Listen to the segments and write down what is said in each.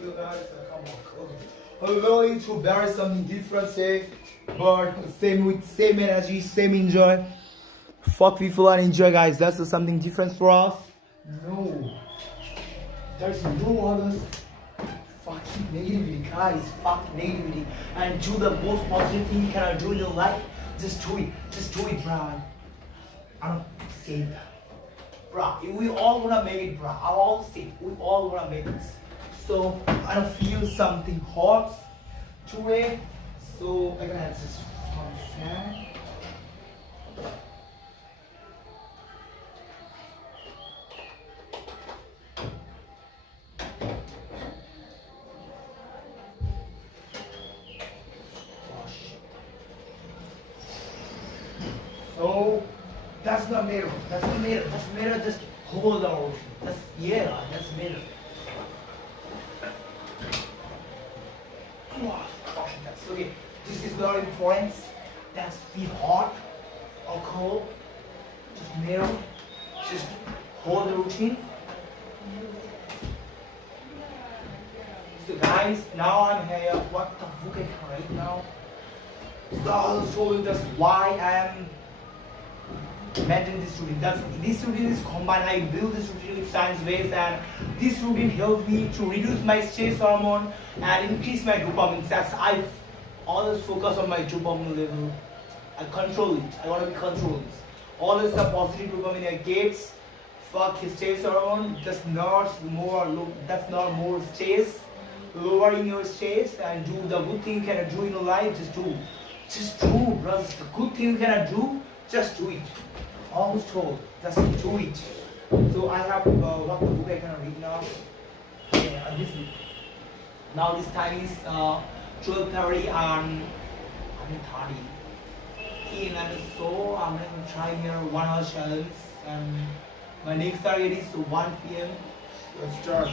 chill guys. Come on. Hello, YouTube. There is something different say, but same with same energy, same enjoy. Fuck people and enjoy, guys. That's something different for us. No, there's no other fucking negativity, guys. Fuck negativity and do the most positive thing you can do in your life. Just do it. Just do it, bro. I don't say that. Bruh, we all wanna make it, bruh. I all say we all wanna make it. So I don't feel something hot today. So I'm gonna have this fun fan. So that's not mirror. That's not mirror. That's mirror. Just hold on. That's That's mirror. Wow, that's okay. This is very important. That's feel hot or cold. Just mirror. Just hold the routine. So guys, now I'm here. What the fuck is right now? So I'll show you just why I'm maintain this routine. This routine is combined. I build this routine with science based, and this routine helps me to reduce my stress hormone and increase my dopamine. That's I always focus on my dopamine level. I control it. I want to be controlled. Always the positive dopamine I get. Fuck his stress hormone. That's not more stress. Lowering your stress and do the good thing you can do in your life. Just do, bro. The good thing you can do. Just do it. Almost told. Just do it. So I have what the book I can read now. Yeah, now this time is 12:30 and 30 PM, and so I'm going to try here 1 hour challenge, and my next target is 1 PM. Let's start.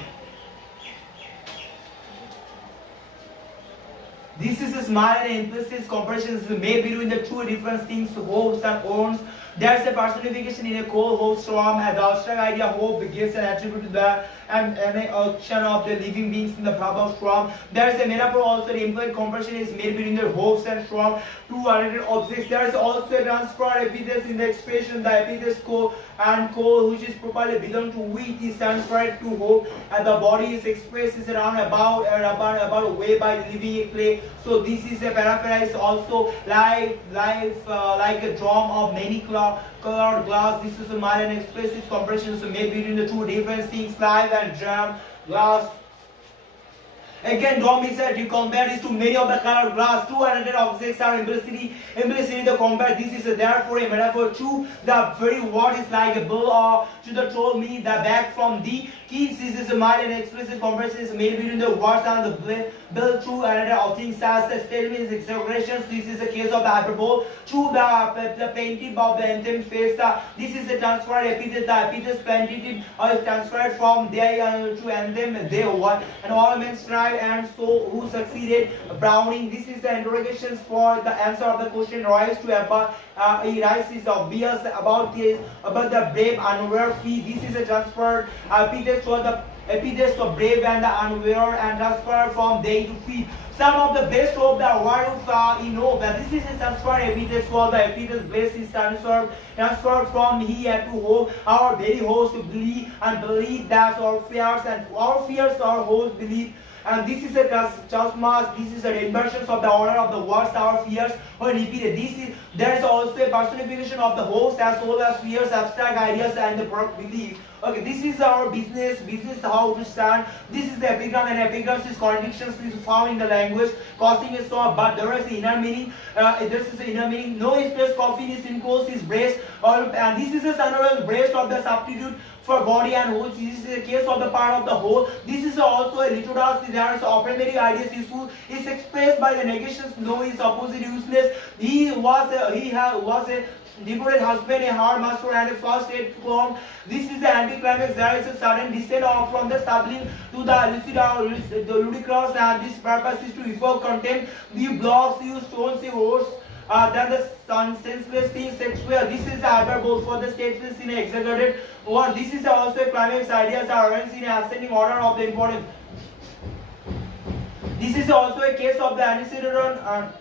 This is a smile and emphasis comparisons made between the two different things, hopes and owns. There's a personification in a core hope from the abstract idea hope begins an attribute to the and an action of the living beings in the problem from. There's a metaphor also. The implied comparison is made between the hopes and from two unrelated objects. There's also a transfer epithet in the expression. The epithet co and co, which is properly belong to wheat, is transferred to hope, and the body is expressed is around about away by living a clay. So this is a paraphrase also like a drum of many colored glass. This is a mild and expressive comparison made between the two different things, life and drum glass. Again, Dom is said you compare this to many of the colored glass. 200 objects are implicitly the compare. This is therefore a metaphor to the very word is like a bull, or to the troll me the back from the keys. This is a mild and expressive comparison is made between the words and the bill. 200 of things as the statements exaggerations. This is the case of the hyperbole. To the plaintive of the anthem face. This is the transferred epithet. The epithet plaintive is transferred from they to anthem. They won and all men strive, and so who succeeded. Browning. This is the interrogations for the answer of the question rise to rise is obvious about the brave unaware fee. This is a transferred epithet for the epithets of brave and the unaware, and transfer from they to feed. Some of the best of the words that this is a transfer epithet for the epithet base is transferred from he and to hope. Our very host believe that our fears our host believe. And this is a cosmos. This is a inversion of the order of the words. Our fears or repeated. There is also a personification of the host as well as fears, abstract ideas, and the belief. Okay, this is our business how to stand. This is the epigram, and epigrams is contradictions is found in the language, causing a storm, but there is the inner meaning. No express coffin is enclosed his breast, and this is a sunrise breast of the substitute for body and whole. This is the case of the part of the whole. This is also a litodas. There is primary ideas useful is expressed by the negations. No is opposite useless. He was a devoted husband, a hard master, and a first aid clone. This is the anticlimax. There is a sudden descent from the sublime to the ludicrous, and this purpose is to evoke contempt. The blocks, you stones, you horse. Then the senseless things sexual. This is the hyperbole for the statements in exaggerated one. This is also a climax. Ideas are arranged in ascending order of the importance. This is also a case of the anisotron.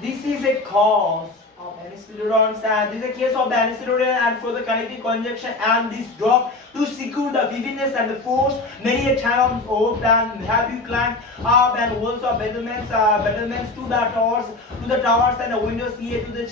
This is a cause of anisotron, and this is a case of the anisotron and for the kinetic conjunction and this drop to secure the vividness and the force. Many a times over plan have you climbed up and walls of battlements to the towers and the windows here to the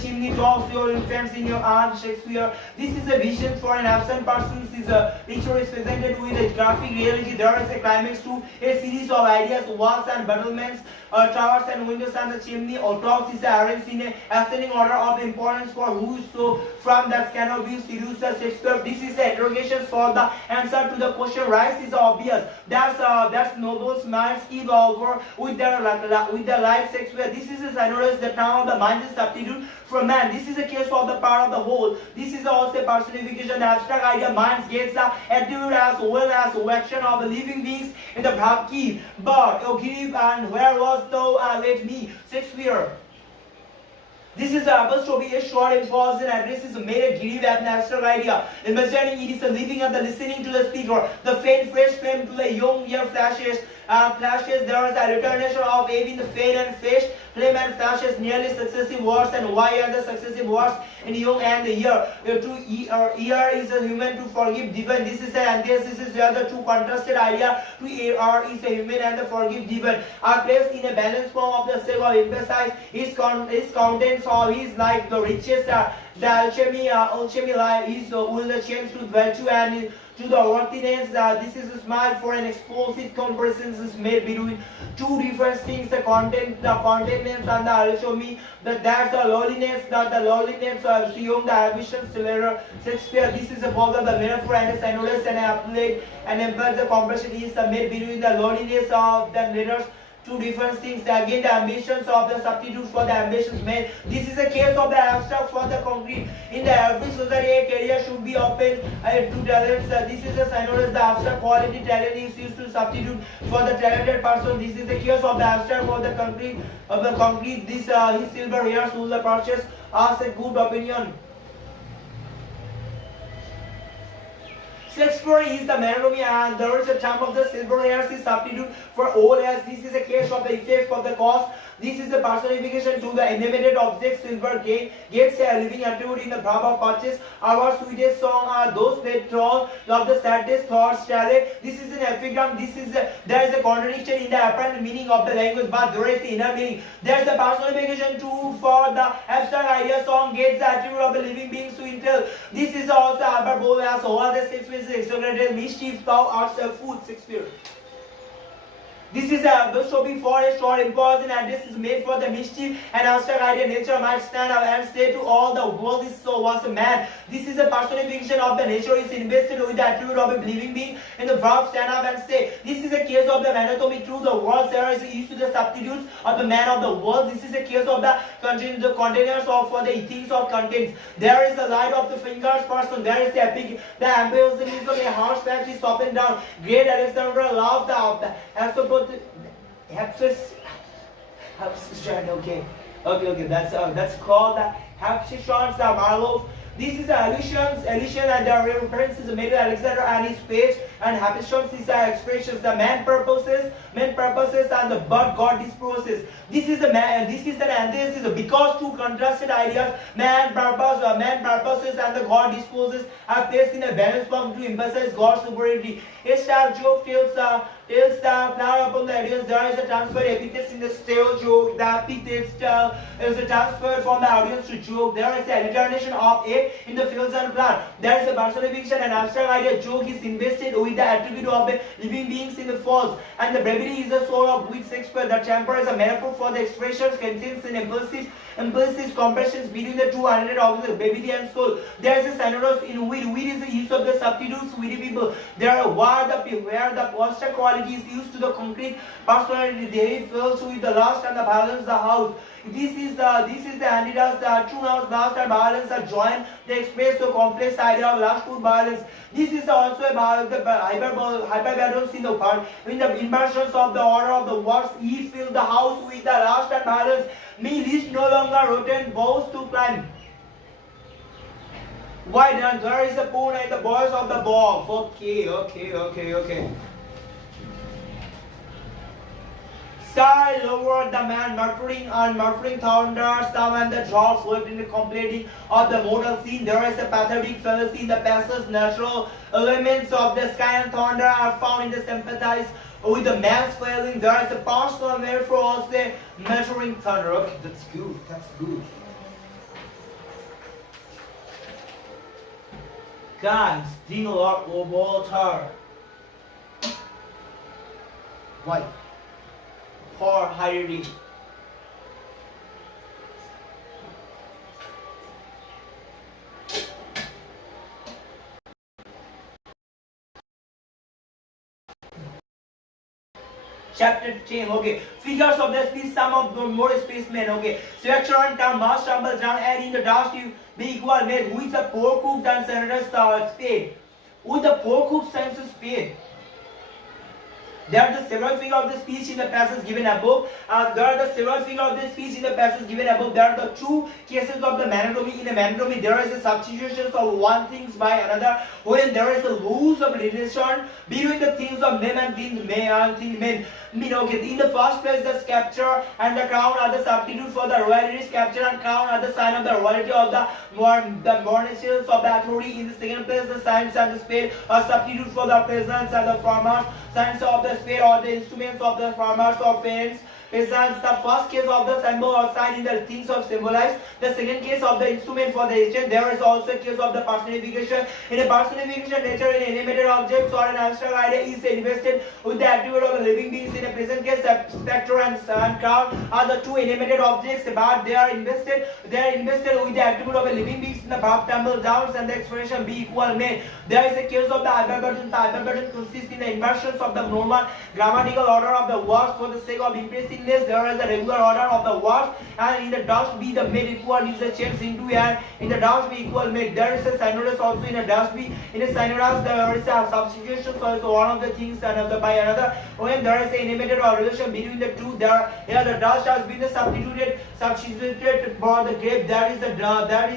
chimney tops. Your infants in your arms, Shakespeare. This is a vision for an absent person. This is a picture is presented with a graphic reality. There is a climax to a series of ideas, walls and battlements, towers and windows and the chimney or tops is arranged in a ascending order of importance for who so from that cannot be seduced the Shakespeare. This is the interrogation for the answer to the question. Rise is obvious. That's nobles minds give over with their life Shakespeare. This is the town of the mind is substitute for man. This is a case of the part of the whole. This is also a personification. The abstract idea minds gets the attribute as well as action of the living beings in the Bhakti. But O grieve and where was thou let me Shakespeare. This is the apostrophe, a short impulse and address is made a grieve as an abstract idea. Imagining it is a living and the listening to the speaker. The faint fresh flame to the young year flashes. There is a returnation of A in the faint and fresh flame and flashes nearly successive words and Y are the successive words in young and the year. Year is a human to forgive divine. This is an antithesis. This is the two contrasted idea. To ER is a human and the forgive divine are placed in a balanced form of the sake of emphasize his contents of his life. The richest the alchemy life is will the change to virtue and to the worthiness. This is a smile for an explosive comparison is made between two different things, the contentness and the alchemy. That's the lowliness, the lowliness of Seung, the ambitions later Shakespeare. This is a both of the metaphor and the synonymous and applied and implies the comparison is made between the lowliness of the letters. Two different things. Again, the ambitions of the substitutes for the ambitions made. This is a case of the abstract for the concrete. In the every society, a career should be open to talents. This is a synonymous. The abstract quality talent is used to substitute for the talented person. This is the case of the abstract for the concrete. This his silver hairs who the purchase has a good opinion. Shakespeare is the monotony and there is a term of the silver hairs is substitute for all as this is a case of the effect of the cause. This is a personification to the animated object silver gets a living attribute in the Brahma purchase. Our sweetest song are those that troll of the saddest thoughts chalet. This is an epigram. There is a contradiction in the apparent meaning of the language, but there is the inner meaning. There is a personification too for the abstract idea song gets the attribute of the living beings to intel. This is also Albert Bowl as all the Shakespeare is exaggerated mischief thou art a food Shakespeare. This is a apostrophe for a short impulse and address is made for the mischief and abstract idea. Nature might stand up and say to all the world is so was a man. This is a personification of the nature is invested with the attribute of a living being in the verb stand up and say. This is a case of the anatomy through the world. There is used to the substitutes of the man of the world. This is a case of the containers of for the things of contents. There is the light of the fingers person. There is the epic, the ambiguity of a harsh fact is softened down. Great Alexander loved the okay. That's called the Hepsitions, the Marlowe. This is allusion and the reference is made to Alexander and his page and Hepsitions is the expressions the man purposes and the but God disposes. This is an antithesis because two contrasted ideas man purposes and the God disposes are placed in a balanced form to emphasize God's superiority. A star joke tells the flower upon the audience. There is a transfer epithets in the stale joke. The epithet is a transfer from the audience to joke. There is a returnation of A in the fields and plant. There is a personification and abstract idea. Joke is invested with the attribute of the living beings in the false. And the brevity is the soul of wit Shakespeare. The temper is a metaphor for the expressions contains an implicit compressions between the two unrelated objects, brevity and soul. There is a synonymous in wit. Wit is the use of the substitutes, witty people. There are where the abstract quality is used to the concrete personality. They fills with the lust and the violence the house. This is the antidote. The true nouns lust and violence are joined. They express the complex idea of lust to violence. This is also about the hyperbatons in the part. In the inversions of the order of the words, he filled the house with the lust and violence. Me least no longer rotten vows to climb. Why then? There is a pool and the boys of the ball. Okay. Sky lowered the man, muttering thunder, storm and the drought swept in the completing of the mortal scene. There is a pathetic fallacy in the passage. Natural elements of the sky and thunder are found in the sympathize with the man's failing. There is a personal therefore also muttering thunder. Okay, that's good. Guys, drink a lot of water. Why? For hydration. Chapter 10. Okay. Figures of the speech, some of the more spacemen. Okay. Structure and term, mass tumble down, and in the dust you be equal made. Who is a poor cook and senator star spade? With the poor cook sense of spade. There are the several figures of the speech in the passage given above. There are the several figures of the speech in the passage given above. There are the two cases of the monotony. In a monotony, there is a substitution of one things by another. When there is a loss of relation between the things of men and men. Okay, in the first place, the sceptre and the crown are the substitute for the royalty. Sceptre and crown are the sign of the royalty of the monarchies of the authority. In the second place, the signs and the spade are substitute for the presence and the farmers. Signs of the spade or the instruments of the farmers or parents. Peasants, the first case of the symbol or sign in the things of symbolize. The second case of the instrument for the agent. There is also a case of the personification. In a personification, nature in animated objects or an abstract idea is invested with the attribute of the living beings. In a present case, spectre and crowd are the two animated objects, but they are invested with the attribute of the living beings. In the verb tumble downs and the expression be equal made. There is a case of the hyperburden. The hyperburden consists in the inversions of the normal grammatical order of the words for the sake of impressing. There is a regular order of the words, and in the dust be the made equal is a change into and in the dust be equal made. There is a synodus also in a dust be. In a synodus there is a substitution, so it's one of the things another by another. When there is an animated or relation between the two, the dust has been substituted for the grape. That is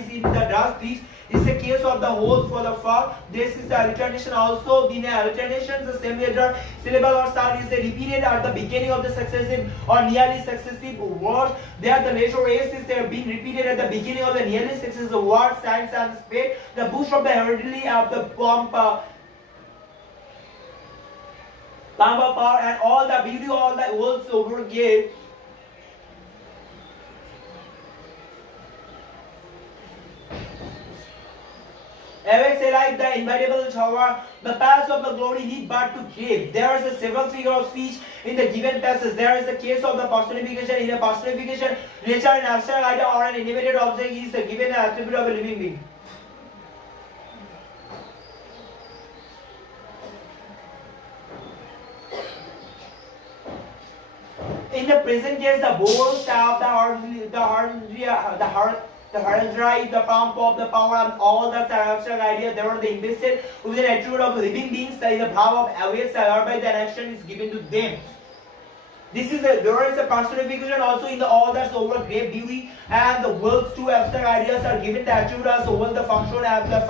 in the dust piece. This is a case of the whole for the fall. This is the alternation also. In alternation, the same letter, syllable or sound is repeated at the beginning of the successive or nearly successive words. There the leisure s is being repeated at the beginning of the nearly successive word, signs and spade. The boost of the heredity of the power and all the beauty, all the worlds over gave. Awakes alive the invariable shower, the paths of the glory lead but to grave. There is a several figure of speech in the given passage. There is a case of the personification. In a personification, nature an abstract idea or an animated object is given an attribute of a living being. In the present case, the bowl, staff, the heraldry, the pomp of the power, and all the abstract idea, they were invested with an attribute of living beings, that is the power of awaits, whereby the action is given to them. There is a personification also in the all that's over great beauty, and the world's two abstract ideas are given the attribute as over the function and the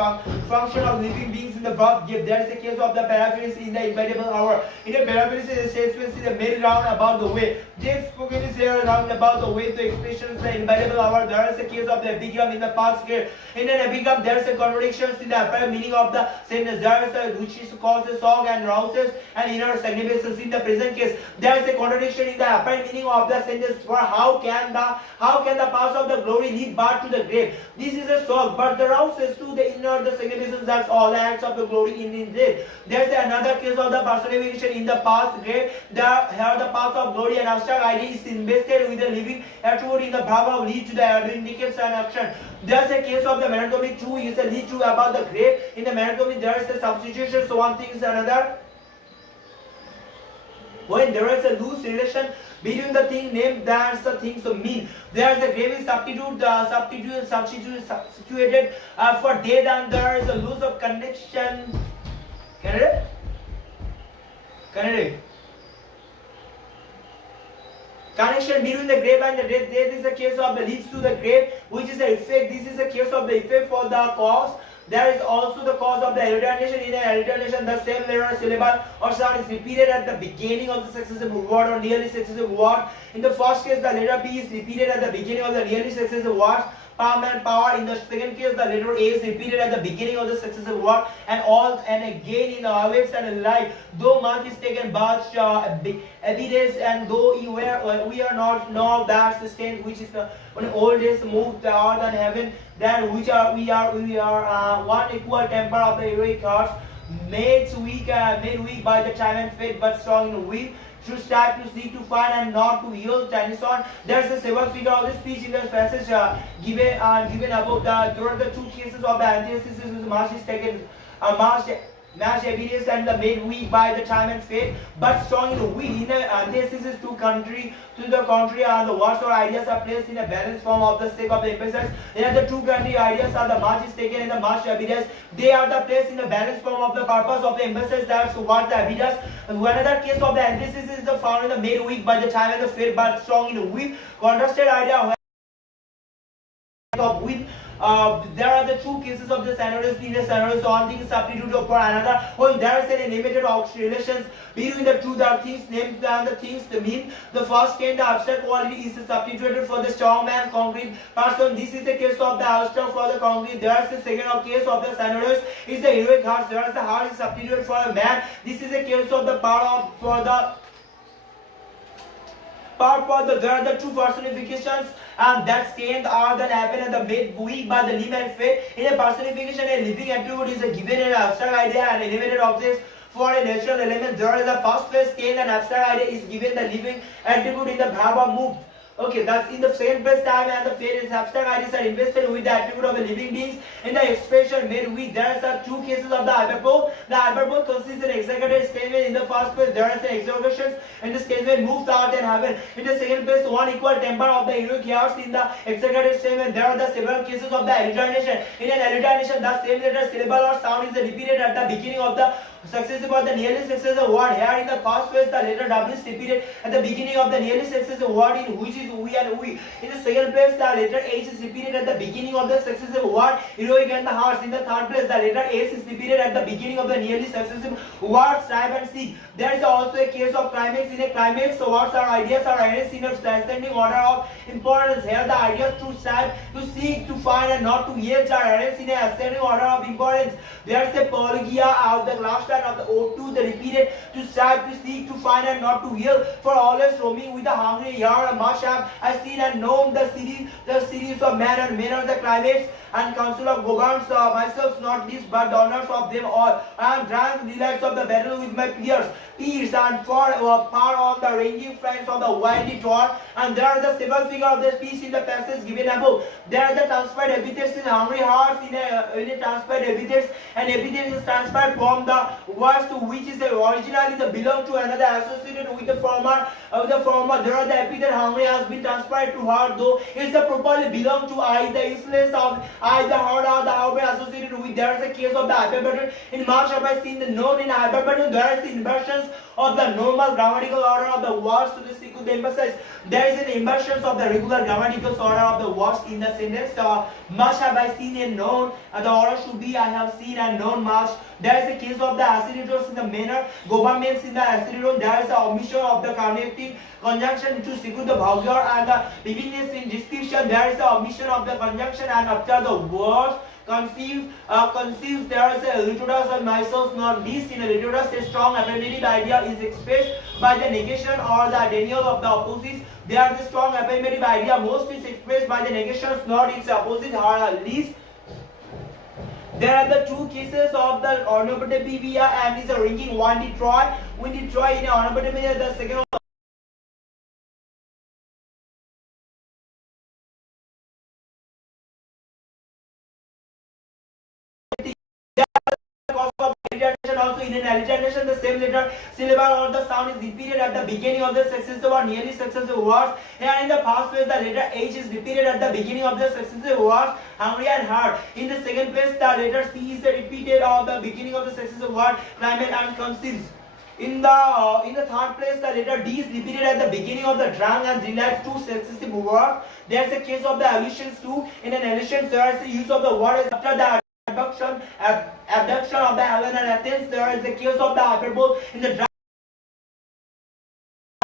function of living beings in the verb give. There is a case of the paraphrase in the inevitable hour. In a paraphrase, the statement is a merry round about the way. James spoken is here round about the way the expressions the inevitable hour. There is a case of the epigram in the past here. In an epigram, there is a contradiction in the apparent meaning of the sentence. There is a which is causes a song and rouses and inner significance. In the present case, there is a contradiction in the apparent meaning of the sentence. For how can the paths of the glory lead but to the grave? This is a song, but the rouses to the inner the significance. That's all the acts of the glory in this. There's another case of the personification in the past grave. Here the paths of glory and abstract idea is invested with the living attribute in the verb of lead to the indicates an action. There's a case of the monotony too is a lead to about the grave. In the monotony there is a substitution, so one thing is another. When there is a loose relation between the thing named, that's the thing so mean. There is a grave is substituted for dead, and there is a loss of connection. Connection between the grave and the dead. Death is a case of the leads to the grave, which is the effect. This is a case of the effect for the cause. There is also the cause of the alliteration. In an alliteration, the same letter, syllable or sound is repeated at the beginning of the successive word or nearly successive word. In the first case, the letter P is repeated at the beginning of the nearly successive word. Palm and power. In the second case, the letter A is repeated at the beginning of the successive word, and again in the waves and life. Though much is taken, but evidence, and though we are not know that sustained, which is the when old days moved the earth and heaven, then we are one equal temper of the heroic hearts, made weak by the time and fate, but strong in weak. To start to seek to find and not to yield. Tennyson. There's a several figure of the speech in the passage given above. There are the two cases of the antithesis which much is taken, much evidence and the made weak by the time and fate, but strong in the weak. In the antithesis to the contrary are the words or ideas are placed in a balanced form of the sake of the emphasis. Then the two contrary ideas are the much is taken and the much evidence. They are the placed in the balanced form of the purpose of the emphasis. That's what the evidence. Another case of the antithesis is the found in the made weak by the time and the fate, but strong in the weak. Contrasted idea of weak. There are the two cases of the scenarios. In the scenarios, one thing is substitute for another. When there is an limited relations between the two, the things named and the things to mean. The first case, the abstract quality is substituted for the strong man, concrete person. This is the case of the abstract for the concrete. There is the second case of the scenarios is the heroic heart. There is the heart is substituted for a man. This is the case of the power for the there are the two personifications, and that stand are then happen and the made weak by the limb and fate. In a personification, a living attribute is a given an abstract idea and elevated objects. For a natural element, there is a first place stand and abstract idea is given the living attribute in the verb of moved. Okay, that's in the same place time and the fate is abstract ideas are invested with the attribute of the living beings. In the expression made weak, there are two cases of the hyperbole. The hyperbole consists in executive statement. In the first place, there are the executions in the statement moved out and heaven. In the second place, one equal temper of the heroic hearts. In the executive statement, there are the several cases of the alliteration. In an alliteration, the same letter, syllable or sound is repeated at the beginning of the successive or the nearly successive word. Here in the first place, the letter W is repeated at the beginning of the nearly successive word, in which is we and we. In the second place, the letter H is repeated at the beginning of the successive word, heroic and the hearts. In the third place, the letter S is repeated at the beginning of the nearly successive words, strive and seek. There is also a case of climax. In a climax, so words or ideas are arranged in a ascending order of importance. Here, the ideas to strive, to seek, to find, and not to yield are arranged in a ascending order of importance. There is a pologia of the last line of the O2, the repeated to strive, to seek, to find, and not to yield. For always roaming with the hungry ear, must have I seen and known the series of men and men of the climates and council of governs myself not least but the honors of them all. I am drank the delights of the battle with my peers and far on the ranging flanks of the windy tour. And there are the several figures of the speech in the passage given above. There are the transferred epithets in hungry hearts in a transferred epithets, and epithets is transferred from the words to which is originally the belong to another associated with the former. There are the epithet hungry has been transferred to her, though it's properly belong to I, the useless of I, the hard or the however associated with. There is a case of the hyperbaton. In March have I seen the known in hyperbaton. There is the inversions of the normal grammatical order of the words to the sequence emphasize. There is an inversion of the regular grammatical order of the words in the sentence. Much have I seen and known. The order should be I have seen and known much. There is a case of the accelerators in the manner, governments in the accelerator. There is the omission of the connecting conjunction to secure the vulgar and the vividness in description. There is the omission of the conjunction and after the words conceives there is a literus and myself not least. In a literus, a strong affirmative idea is expressed by the negation or the denial of the opposites. There is a strong affirmative idea most is expressed by the negations, not its opposite or least. There are the two cases of the onomatopoeia and is a ringing windy Troy. Windy Troy in a onomatopoeia, the second also in an alliteration, the same letter, syllable or the sound is repeated at the beginning of the successive or nearly successive words. And in the first place, the letter H is repeated at the beginning of the successive words, hungry and hard. In the second place, the letter C is repeated at the beginning of the successive word, climate and conceives. In the third place, the letter D is repeated at the beginning of the drunk and delight two successive words. There's a case of the allusions too. In an allusion, there is the use of the word after the abduction of the Helen and Athens. There is the case of the hyperbole in the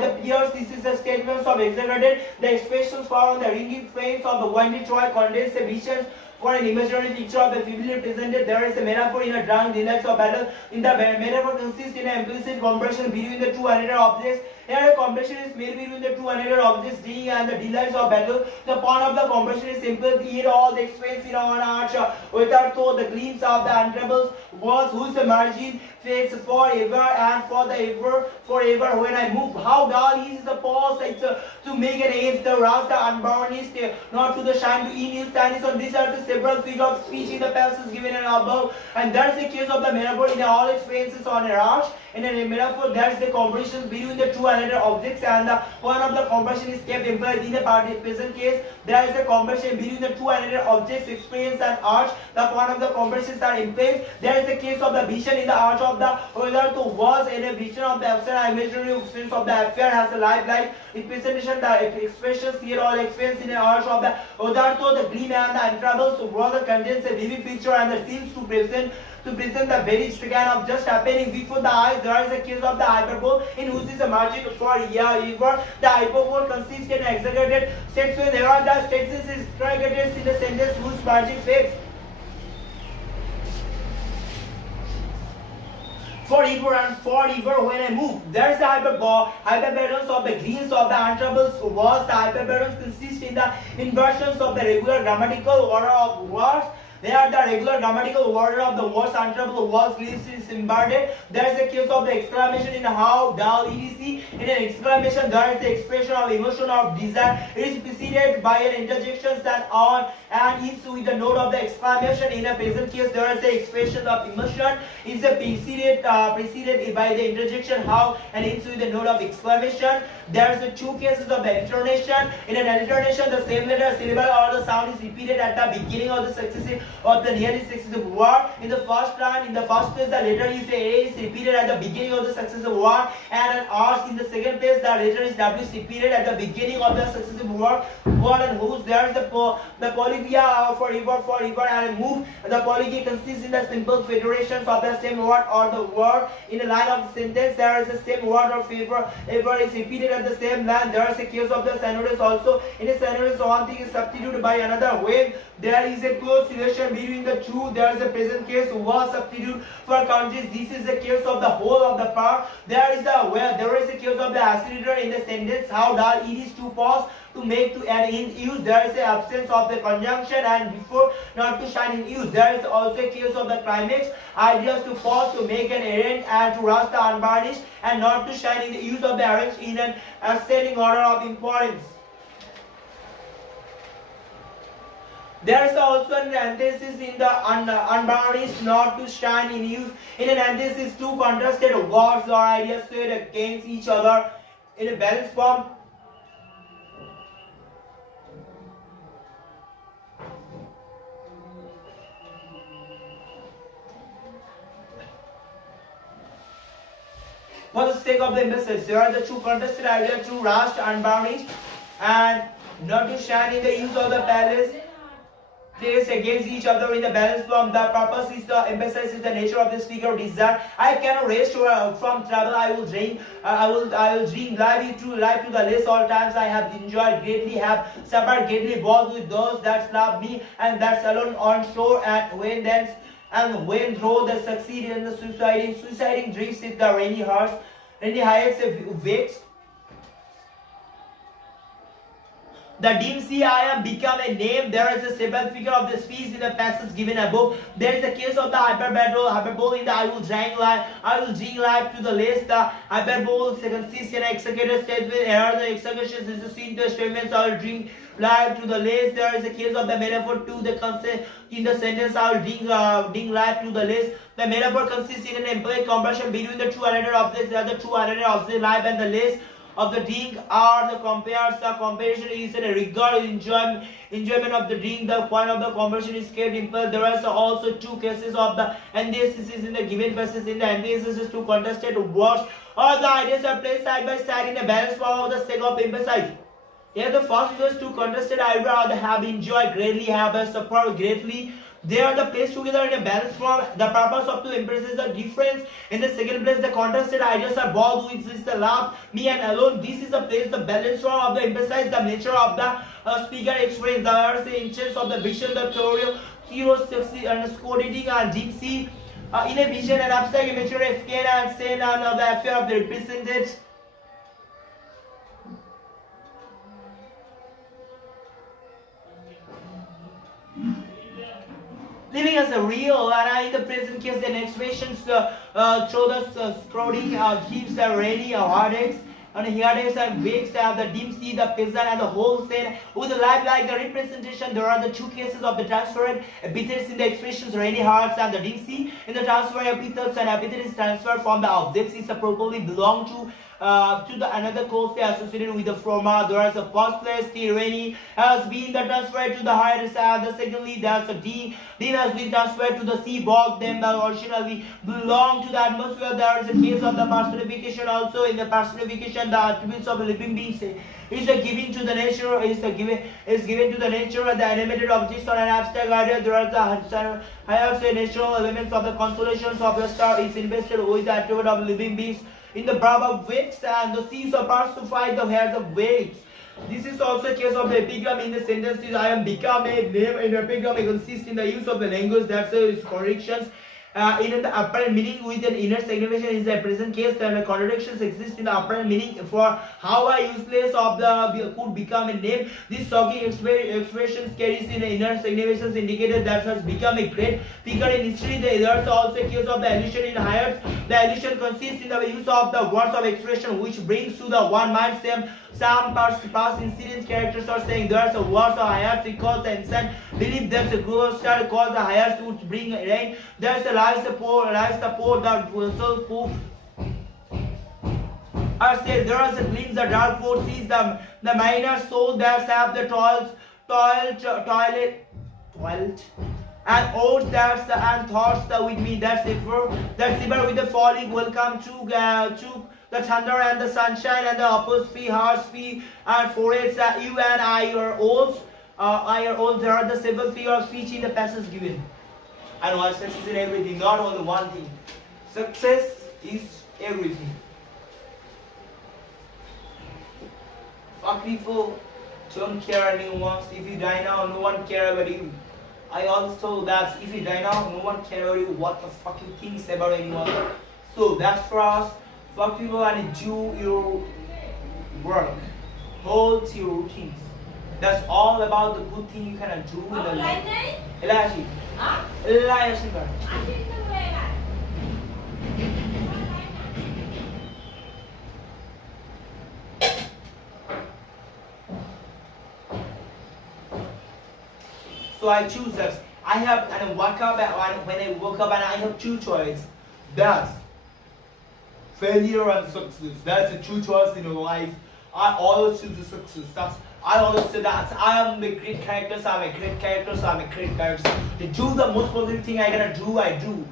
appears. This is the statements of exaggerated. The expressions found on the ringing frames of the windy Troy condense visions for an imaginary picture of the vividly presented. There is a metaphor in a drunk delights of battle. In the metaphor consists in an implicit comparison between the two unrelated objects. Here a comparison is made between the two unrelated objects, D and the delights of battle. The point of the comparison is simple. Here all the expense in on arch without though the gleams of the untroubles was whose margin fades forever and forever when I move. How dull is the pause to make an age, the rasta unbornished, not to the shine to in his standings on this earth several feet of speech in the passages given and above. And that's the case of the metaphor in all experiences on a arch. In a metaphor, that's the comparison between the two another objects, and the one of the comparison is kept implied in the present case. There is a comparison between the two another objects, experience and arch. The point of the comparisons are implied. There is the case of the vision in the arch of the whether to was in a vision of the abstract imaginary experience of the affair has a lifelike representation. The expressions here all experience in the arch of the whether to the gleam and the untroubles so rather contains a vivid picture and the seems to present the very second of just happening before the eyes. There is a case of the hyperbole in which is a margin for the hyperbole consists in exaggerated states when there are the states is exaggerated in the sentence whose margin fades. Forever and forever when I move. There's the hyperboreans of the greens of the untroubles was. The hyperboreans consist in the inversions of the regular grammatical order of words. They are the regular grammatical order of the words untroubled was greens is imparted. There is a case of the exclamation in how, dull, etc. In an exclamation, there is the expression of emotion of desire. It is preceded by an interjection that on and ends with the note of the exclamation. In a present case, there is the expression of emotion is preceded by the interjection how and ends with the note of exclamation. There is the two cases of the intonation. In an intonation, the same letter, syllable, or the sound is repeated at the beginning of the successive of the nearly successive word. In the first line, in the first place, the letter is A is repeated at the beginning of the successive word, and an R in the second place, the letter is W is repeated at the beginning of the successive word. And whose there is the polygia for river and move. The polygia consists in the simple federations of the same word or the word. In a line of the sentence, there is the same word or favor is repeated at the same line. There is a case of the sonorous also. In a sonorous, one thing is substituted by another. When there is a close relation between the two, there is a present case was substitute for countries. This is the case of the whole of the part. There is a case of the accelerator in the sentence. How dull it is to pause to make to and in use. There is the absence of the conjunction and before not to shine in use. There is also a case of the climax. Ideas to pause to make an errand and to rush the unvarnished and not to shine in the use of the arranged in an ascending order of importance. There is also an antithesis in the unvarnished, not to shine in use. In an antithesis, two contrasted words or ideas stood against each other in a balanced form. For the sake of the emphasis, there are the two contrasted ideas to rust, unvarnished, and not to shine in the use of the palace. Placed against each other in the balance form. The purpose is to emphasize the nature of this figure of desire. I cannot rest from travel. I will drink. I will drink life to the less. All times I have enjoyed greatly, have suffered greatly, both with those that love me and that alone on shore. And when through the succeed in the suiciding drifts with the rainy heights wakes. The dim sea I am become a name. There is a seventh figure of the speech in the passage given above. There is a case of the hyperbole in the I will drink life to the less. The hyperbole consists in executive statement. Here the execution is the seen to statements I will drink life to the less. There is a case of the metaphor to the concept in the sentence I will drink life to the less. The metaphor consists in an implied comparison between the two other objects. The two other objects life and the less of the drink are the compares. The comparison is in a regard enjoyment of the drink. The point of the comparison is kept implied. There are also two cases of the antithesis in the given passage. In the antithesis is two contested words. All the ideas are placed side by side in a balanced form of the sake of emphasis. Here the first was two contested ideas have enjoyed greatly, have suffered greatly, They are the placed together in a balanced form. The purpose of two embraces the difference. In the second place, the contrasted ideas are both, which is the love, me and alone. This is the place, the balanced form of the emphasize the nature of the speaker explains the instance of the vision, the theory, heroes, and coding and deep sea. In a vision, an abstract immature scale and say none of the affair of the represented. Living as a real, and in the present case, the expressions through the scrolling gives the rainy heartaches, and heartaches and wakes the dim sea, the pleasant, and the whole scene with the life like the representation. There are the two cases of the transferred epithets in the expressions rainy hearts and the dim sea. In the transfer epithets, and epithet is transferred from the objects is properly belong to the another cause associated with the former. There is a first place, the rainy has been transferred to the higher side. The secondly, there's a D. D has been transferred to the sea bog. Them that originally belong to the atmosphere. There is a case of the personification also. In the personification, the attributes of the living beings is given to the nature. Is given to the nature of the animated objects or an abstract idea. There are the higher natural elements of the constellations of the star is invested with the attribute of living beings. In the brow of waves and the seas are personified the hairs of waves. This is also a case of the epigram in the sentences I am become a name. In epigram it consists in the use of the language that's its corrections. In the apparent meaning with an inner signification is the present case, and the contradictions exist in the apparent meaning for how a useless of the could become a name. This shocking expressions carries in the inner significations indicated that has become a great figure in history. There is also a case of the allusion in higher. The allusion consists in the use of the words of expression which brings to the one mind some past incident characters are saying there's a words of higher because the instant believe there's a global star called the higher to bring rain. There's a rise the poor that will so poof. I said there is a glimpse the dark force sees the minor soul that have the toilet and oaths that's the and thoughts that with me that's river with the falling welcome to the thunder and the sunshine and the apostrophe, harshphe and foreheads that you and I are old. There are the several figures of speech in the passage given. And what success is in everything, not only one thing. Success is everything. Fuck people, don't care anyone. If you die now, no one care about you. I also that if you die now, no one care about you. What the fuck you think about anyone? So that's for us. Fuck people and do your work. Hold to your routines. That's all about the good thing you can do in the life. Elashi. Elashi. So I choose that. I have when I woke up and I have two choices. That's failure and success. That's a true choice in your life. I always choose the success. I always say that I am a great character, so I'm a great character, so I'm a great character. To do the most positive thing I gonna do, I do.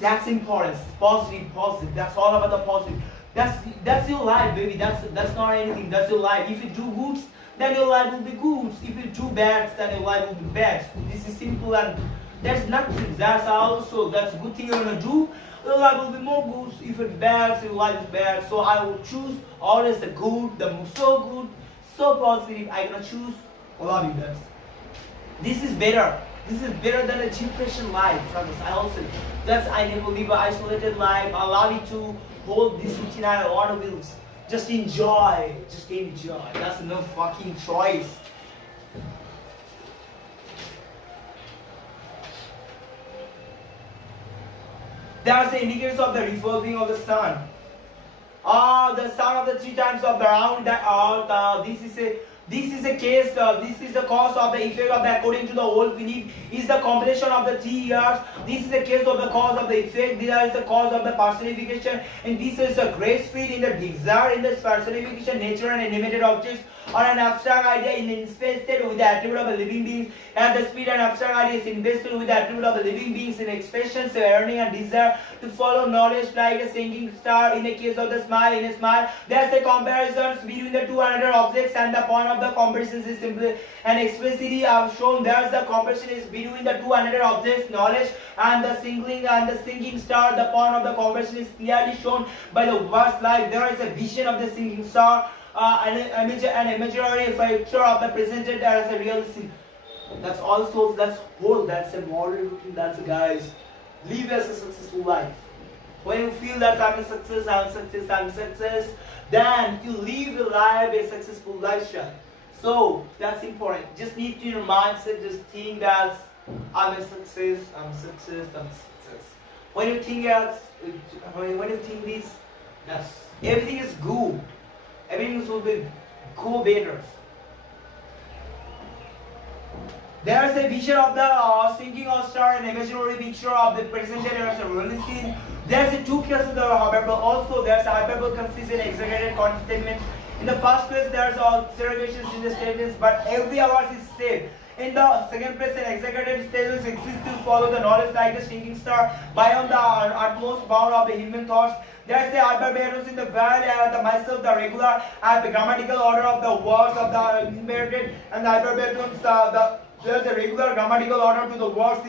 That's important. Positive. That's all about the positive. That's your life, baby. That's not anything. That's your life. If you do good, then your life will be good. If you do bad, then your life will be bad. This is simple and there's nothing. That's a good thing you're gonna do. Your life will be more good. If it's bad, your life is bad. So I will choose always the good, the so good, so positive. I'm gonna choose all of you guys. This is better. This is better than a depression life. I never live an isolated life. I allow you to hold this routine. I want to just enjoy. Just enjoy. That's no fucking choice. There's the indicators of the revolving of the sun. The sun of the 3 times of the round that this is a case, this is the cause of the effect of the, according to the old belief, is the combination of the 3 years. This is the case of the cause of the effect. This is the cause of the personification, and this is the grace field in the desire, in the personification, nature and animated objects, or an abstract idea invested with the attribute of the living beings, and the spirit and abstract idea is invested with the attribute of the living beings in expressions, yearning and desire to follow knowledge like a sinking star. In the case of the smile, in a smile, there's a comparison between the 2 other objects, and the point of of the comparisons is simply and explicitly shown. There's the comparison is between the two unrelated objects, knowledge and the sinking star. The point of the comparison is clearly shown by the verse like there is a vision of the sinking star, an imaginary picture of the presented as a real scene. That's also that's a moral routine. That's guys, live as a successful life. When you feel that I'm a success, then you live your life a successful lifestyle. So that's important. Just need to in your mindset just think that I'm a success. When you think this, yes, everything is good. Everything will be go better. There is a vision of the sinking of star, an imaginary picture of the presented as a real scene. There's a two cases of the hyperbole. Also, there's a hyperbole consists in exaggerated statements. In the first place, there's all interrogations in the statements, but every hour is saved. In the second place, an exaggerated statements exist to follow the knowledge like a sinking star beyond the utmost bound of the human thoughts. There's the hyperbatus in the world and the myself, the regular and the grammatical order of the words of the inverted and the hyperbatus, there's a regular grammatical order to the words.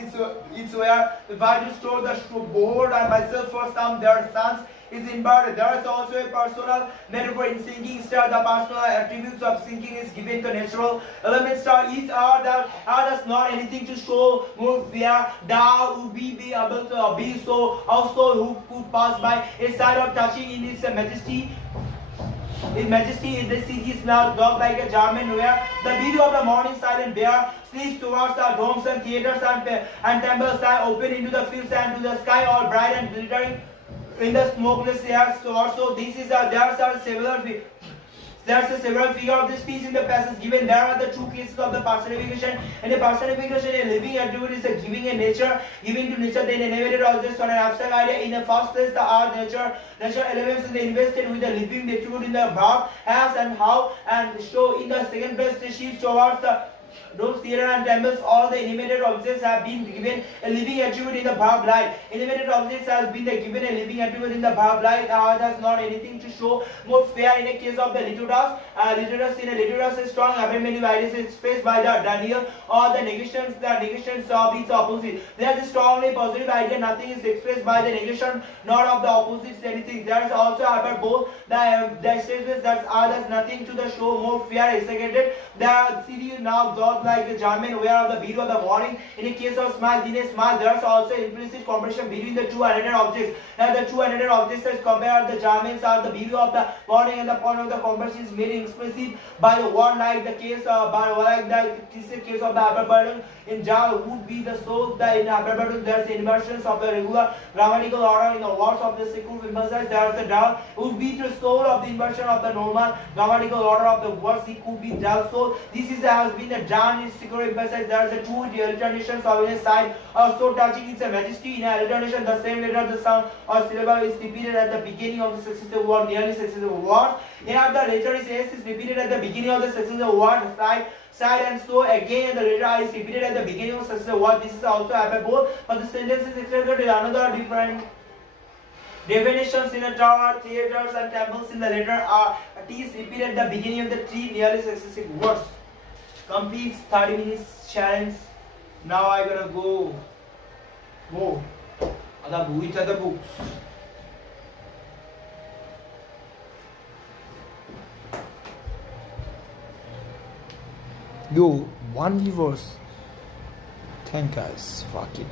It's where the value store the board and myself for some their sons is inverted. There is also a personal metaphor in sinking star. The personal attributes of sinking is given to natural element star. Each are does not anything to show more fear. Thou would be able to be so also who could pass by a side of touching in its majesty. In majesty, in the city is now dog like a German where the beauty of the morning silent bear sleeps towards the domes and theaters and temples that open into the fields and to the sky all bright and glittering in the smokeless air. So also this is there's a several figure of this speech in the passage given. There are the two cases of the personification. In the personification, a living attribute is a giving to nature, then elevated objects on an abstract idea. In the first place, the art, nature elements is invested with the living attribute in the verb, as and how, and show. In the second place, the shift towards the those theater and temples, all the animated objects have been given a living attribute in the verb light. Animated objects has been given a living attribute in the verb light. Has not anything to show more fair in a case of the literatus. In a literatus, a strong affirmative idea is expressed by the Daniel or the negations of its opposite. There is a strongly positive idea, nothing is expressed by the negation, nor of the opposites anything. There is also hyperbole, the statements that others nothing to the show more fair exaggerated. The city now God like a German aware of the beauty of the morning. In a case of smile, in a smile, there is also implicit comparison between the two unrelated objects. And the two unrelated objects as compared the Germans are the beauty of the morning, and the point of the comparison is made explicit by the one like the case of the hyperbole. In Java would be the soul that in hyperbole there is inversions of the regular grammatical order. In the words of the sequel emphasize there is a doubt would be the soul of the inversion of the normal grammatical order of the words. It could be doubt soul. This is has been a done in sequel emphasize there is a two alternations of a side also touching its majesty. In an alternation the same letter the sound or syllable is repeated at the beginning of the successive word, nearly successive word. Here the letter is S is repeated at the beginning of the successive word side, and so again the letter is repeated at the beginning of successive word. This is also hyperbole, but the sentence is extended with another different definitions. In a tower, theaters and temples in the letter R. T is repeated at the beginning of the three nearly successive words. Completes 30 minutes challenge. Now I'm gonna go with other books. Yo, one reverse. Thank guys. Fuck it.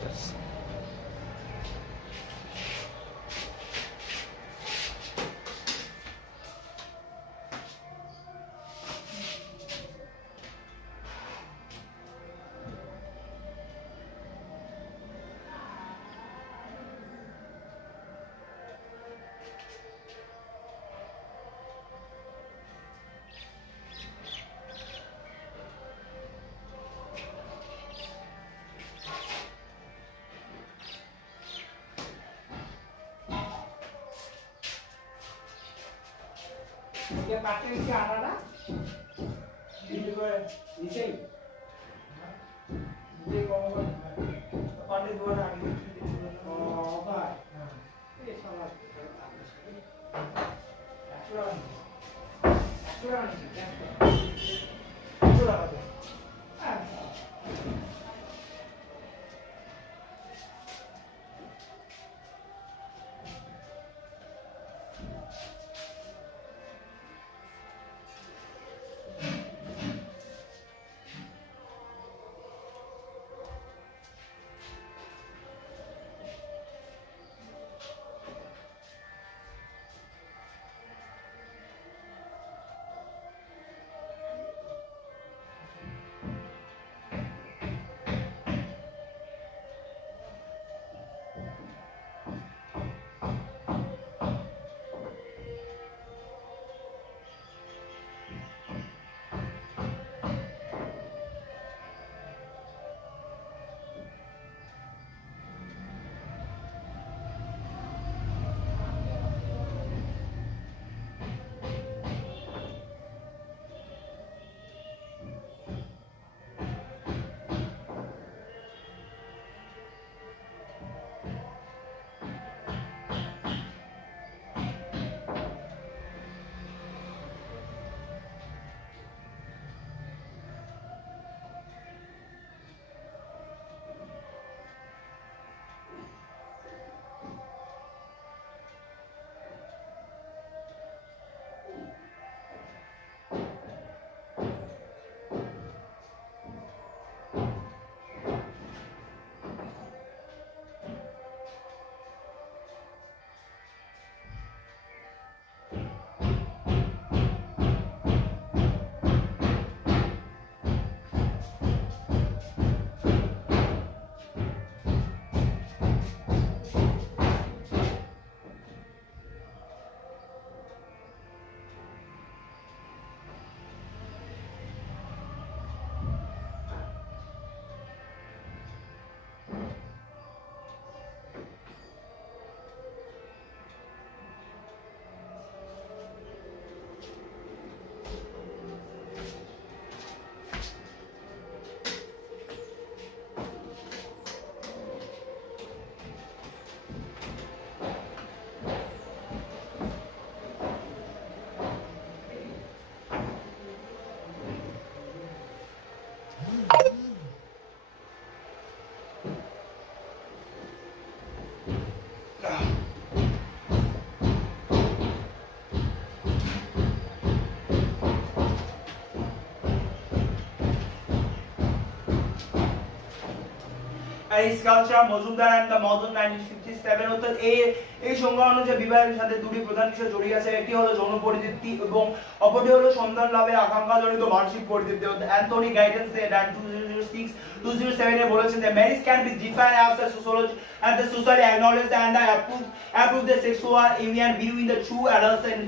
Dia pakai isi ada dah. Ini juga isi. Ini kau pandai dua lagi. Oh, baik. Ini salah. Asuran. Marriage culture Majumdar and the modern 1957 অর্থাৎ এই সংজ্ঞা অনুযায়ী বিবাহের সাথে দুটি প্রধান বিষয় জড়িয়ে আছে। একটি হলো যৌন পরিতৃপ্তি এবং অপরটি হলো সন্তান লাভের আকাঙ্ক্ষা জনিত মানসিক পরিতৃপ্তি। অ্যান্থনি গাইডেন্স এন্ড 2007 এ বলেছেন যে marriage can be defined as the sociology and the society acknowledge and approve the sexual union between the two adults and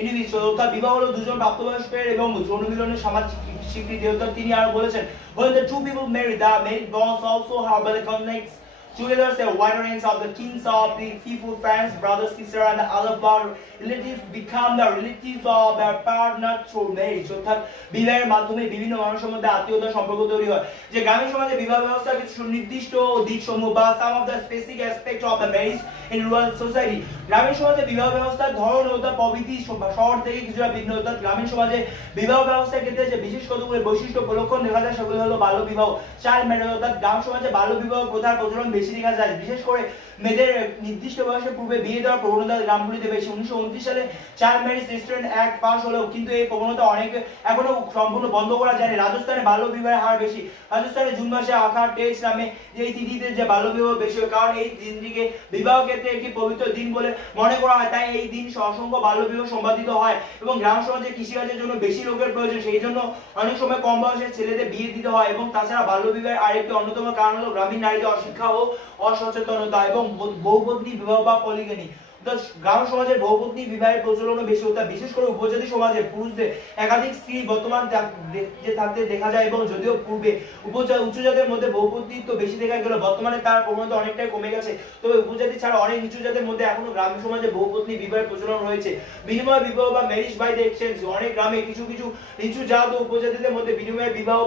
individuals অর্থাৎ বিবাহ হলো দুজন প্রাপ্তবয়স্কের এবং যৌন মিলনের সামাজিক স্বীকৃতি। অর্থাৎ তিনি আরো বলেছেন when the two people marry the marriage bonds also have the connects together the wider range of the kings of the people, friends, brothers, sisters and the other blood relatives become the relatives of their partner through marriage। অর্থাৎ বিবাহের মাধ্যমে বিভিন্ন মানুষের মধ্যে আত্মীয়তার সম্পর্ক তৈরি হয়। যে গ্রামীণ সমাজে বিবাহ ব্যবস্থার কিছু নির্দিষ্ট দিকসমূহ বা some of the specific aspects of the marriage in rural society। গ্রামীণ সমাজে বিবাহ ব্যবস্থার ধরন ও তার প্রভৃতি শহর থেকে কিছুটা ভিন্ন। অর্থাৎ গ্রামীণ সমাজে বিবাহ ব্যবস্থার ক্ষেত্রে যে বিশেষ কতগুলো বৈশিষ্ট্য প্রলক্ষণ দেখা যায় সেগুলো হলো বাল্য বিবাহ, চাইল্ড ম্যারেজ। অর্থাৎ গ্রাম সমাজে বাল্য বিবাহ প্রথার প্রচলন বেশি দেখা যায়, বিশেষ করে মেয়েদের নির্দিষ্ট বয়সের পূর্বে বিয়ে দেওয়ার প্রবণতা গ্রামগুলিতে বেশি। 1929 সালে child marriage restaurant act pass হলেও কিন্তু এই প্রবণতা এখনো সম্পূর্ণ বন্ধ করা যায়নি। রাজস্থানে বাল্য বিবাহের হার বেশি। রাজস্থানে জুন মাসে আখাড় 23 নামে এই তিথিতে যে বাল্য বিবাহ বেশি হয়, কারণ এই দিনটিকে বিবাহ ক্ষেত্রে একটি পবিত্র দিন বলে মনে করা হয়, তাই এই দিন অসংখ্য বাল্য বিবাহ সম্পাদিত হয়। এবং গ্রাম সমাজে কৃষিকাজের জন্য বেশি লোকের প্রয়োজন, সেই জন্য অনেক সময় কম বয়সের ছেলেদের বিয়ে দিতে হয়। এবং তাছাড়া বাল্য বিবাহের আরেকটি অন্যতম কারণ হলো গ্রামীণ নারীদের অশিক্ষা ও অসচেতনতা এবং বহুপত্নী বিবাহ বা পলিগেনি। গ্রাম সমাজের বহুপত্নী বিবাহের প্রচলনও বেশি হতো, বিশেষ করে উপজাতি সমাজে পুরুষদের একাধিক স্ত্রী বর্তমান যে থাকতে দেখা যায়। এবং যদিও পূর্বে উচ্চ জাতের মধ্যে বহুপত্নীত্ব বেশি দেখা গেল, বর্তমানে তার প্রবণতা অনেকটাই কমে গেছে। তবে উপজাতি ছাড়া অনেক নিচু জাতের মধ্যে এখনো গ্রামীণ সমাজে বহুপত্নী বিবাহের প্রচলন রয়েছে। বিনিময় বিবাহ বা ম্যারেজ বাই দ্য এক্সচেঞ্জ অনেক গ্রামে কিছু নিচু জাত ও উপজাতিদের মধ্যে বিনিময় বিবাহ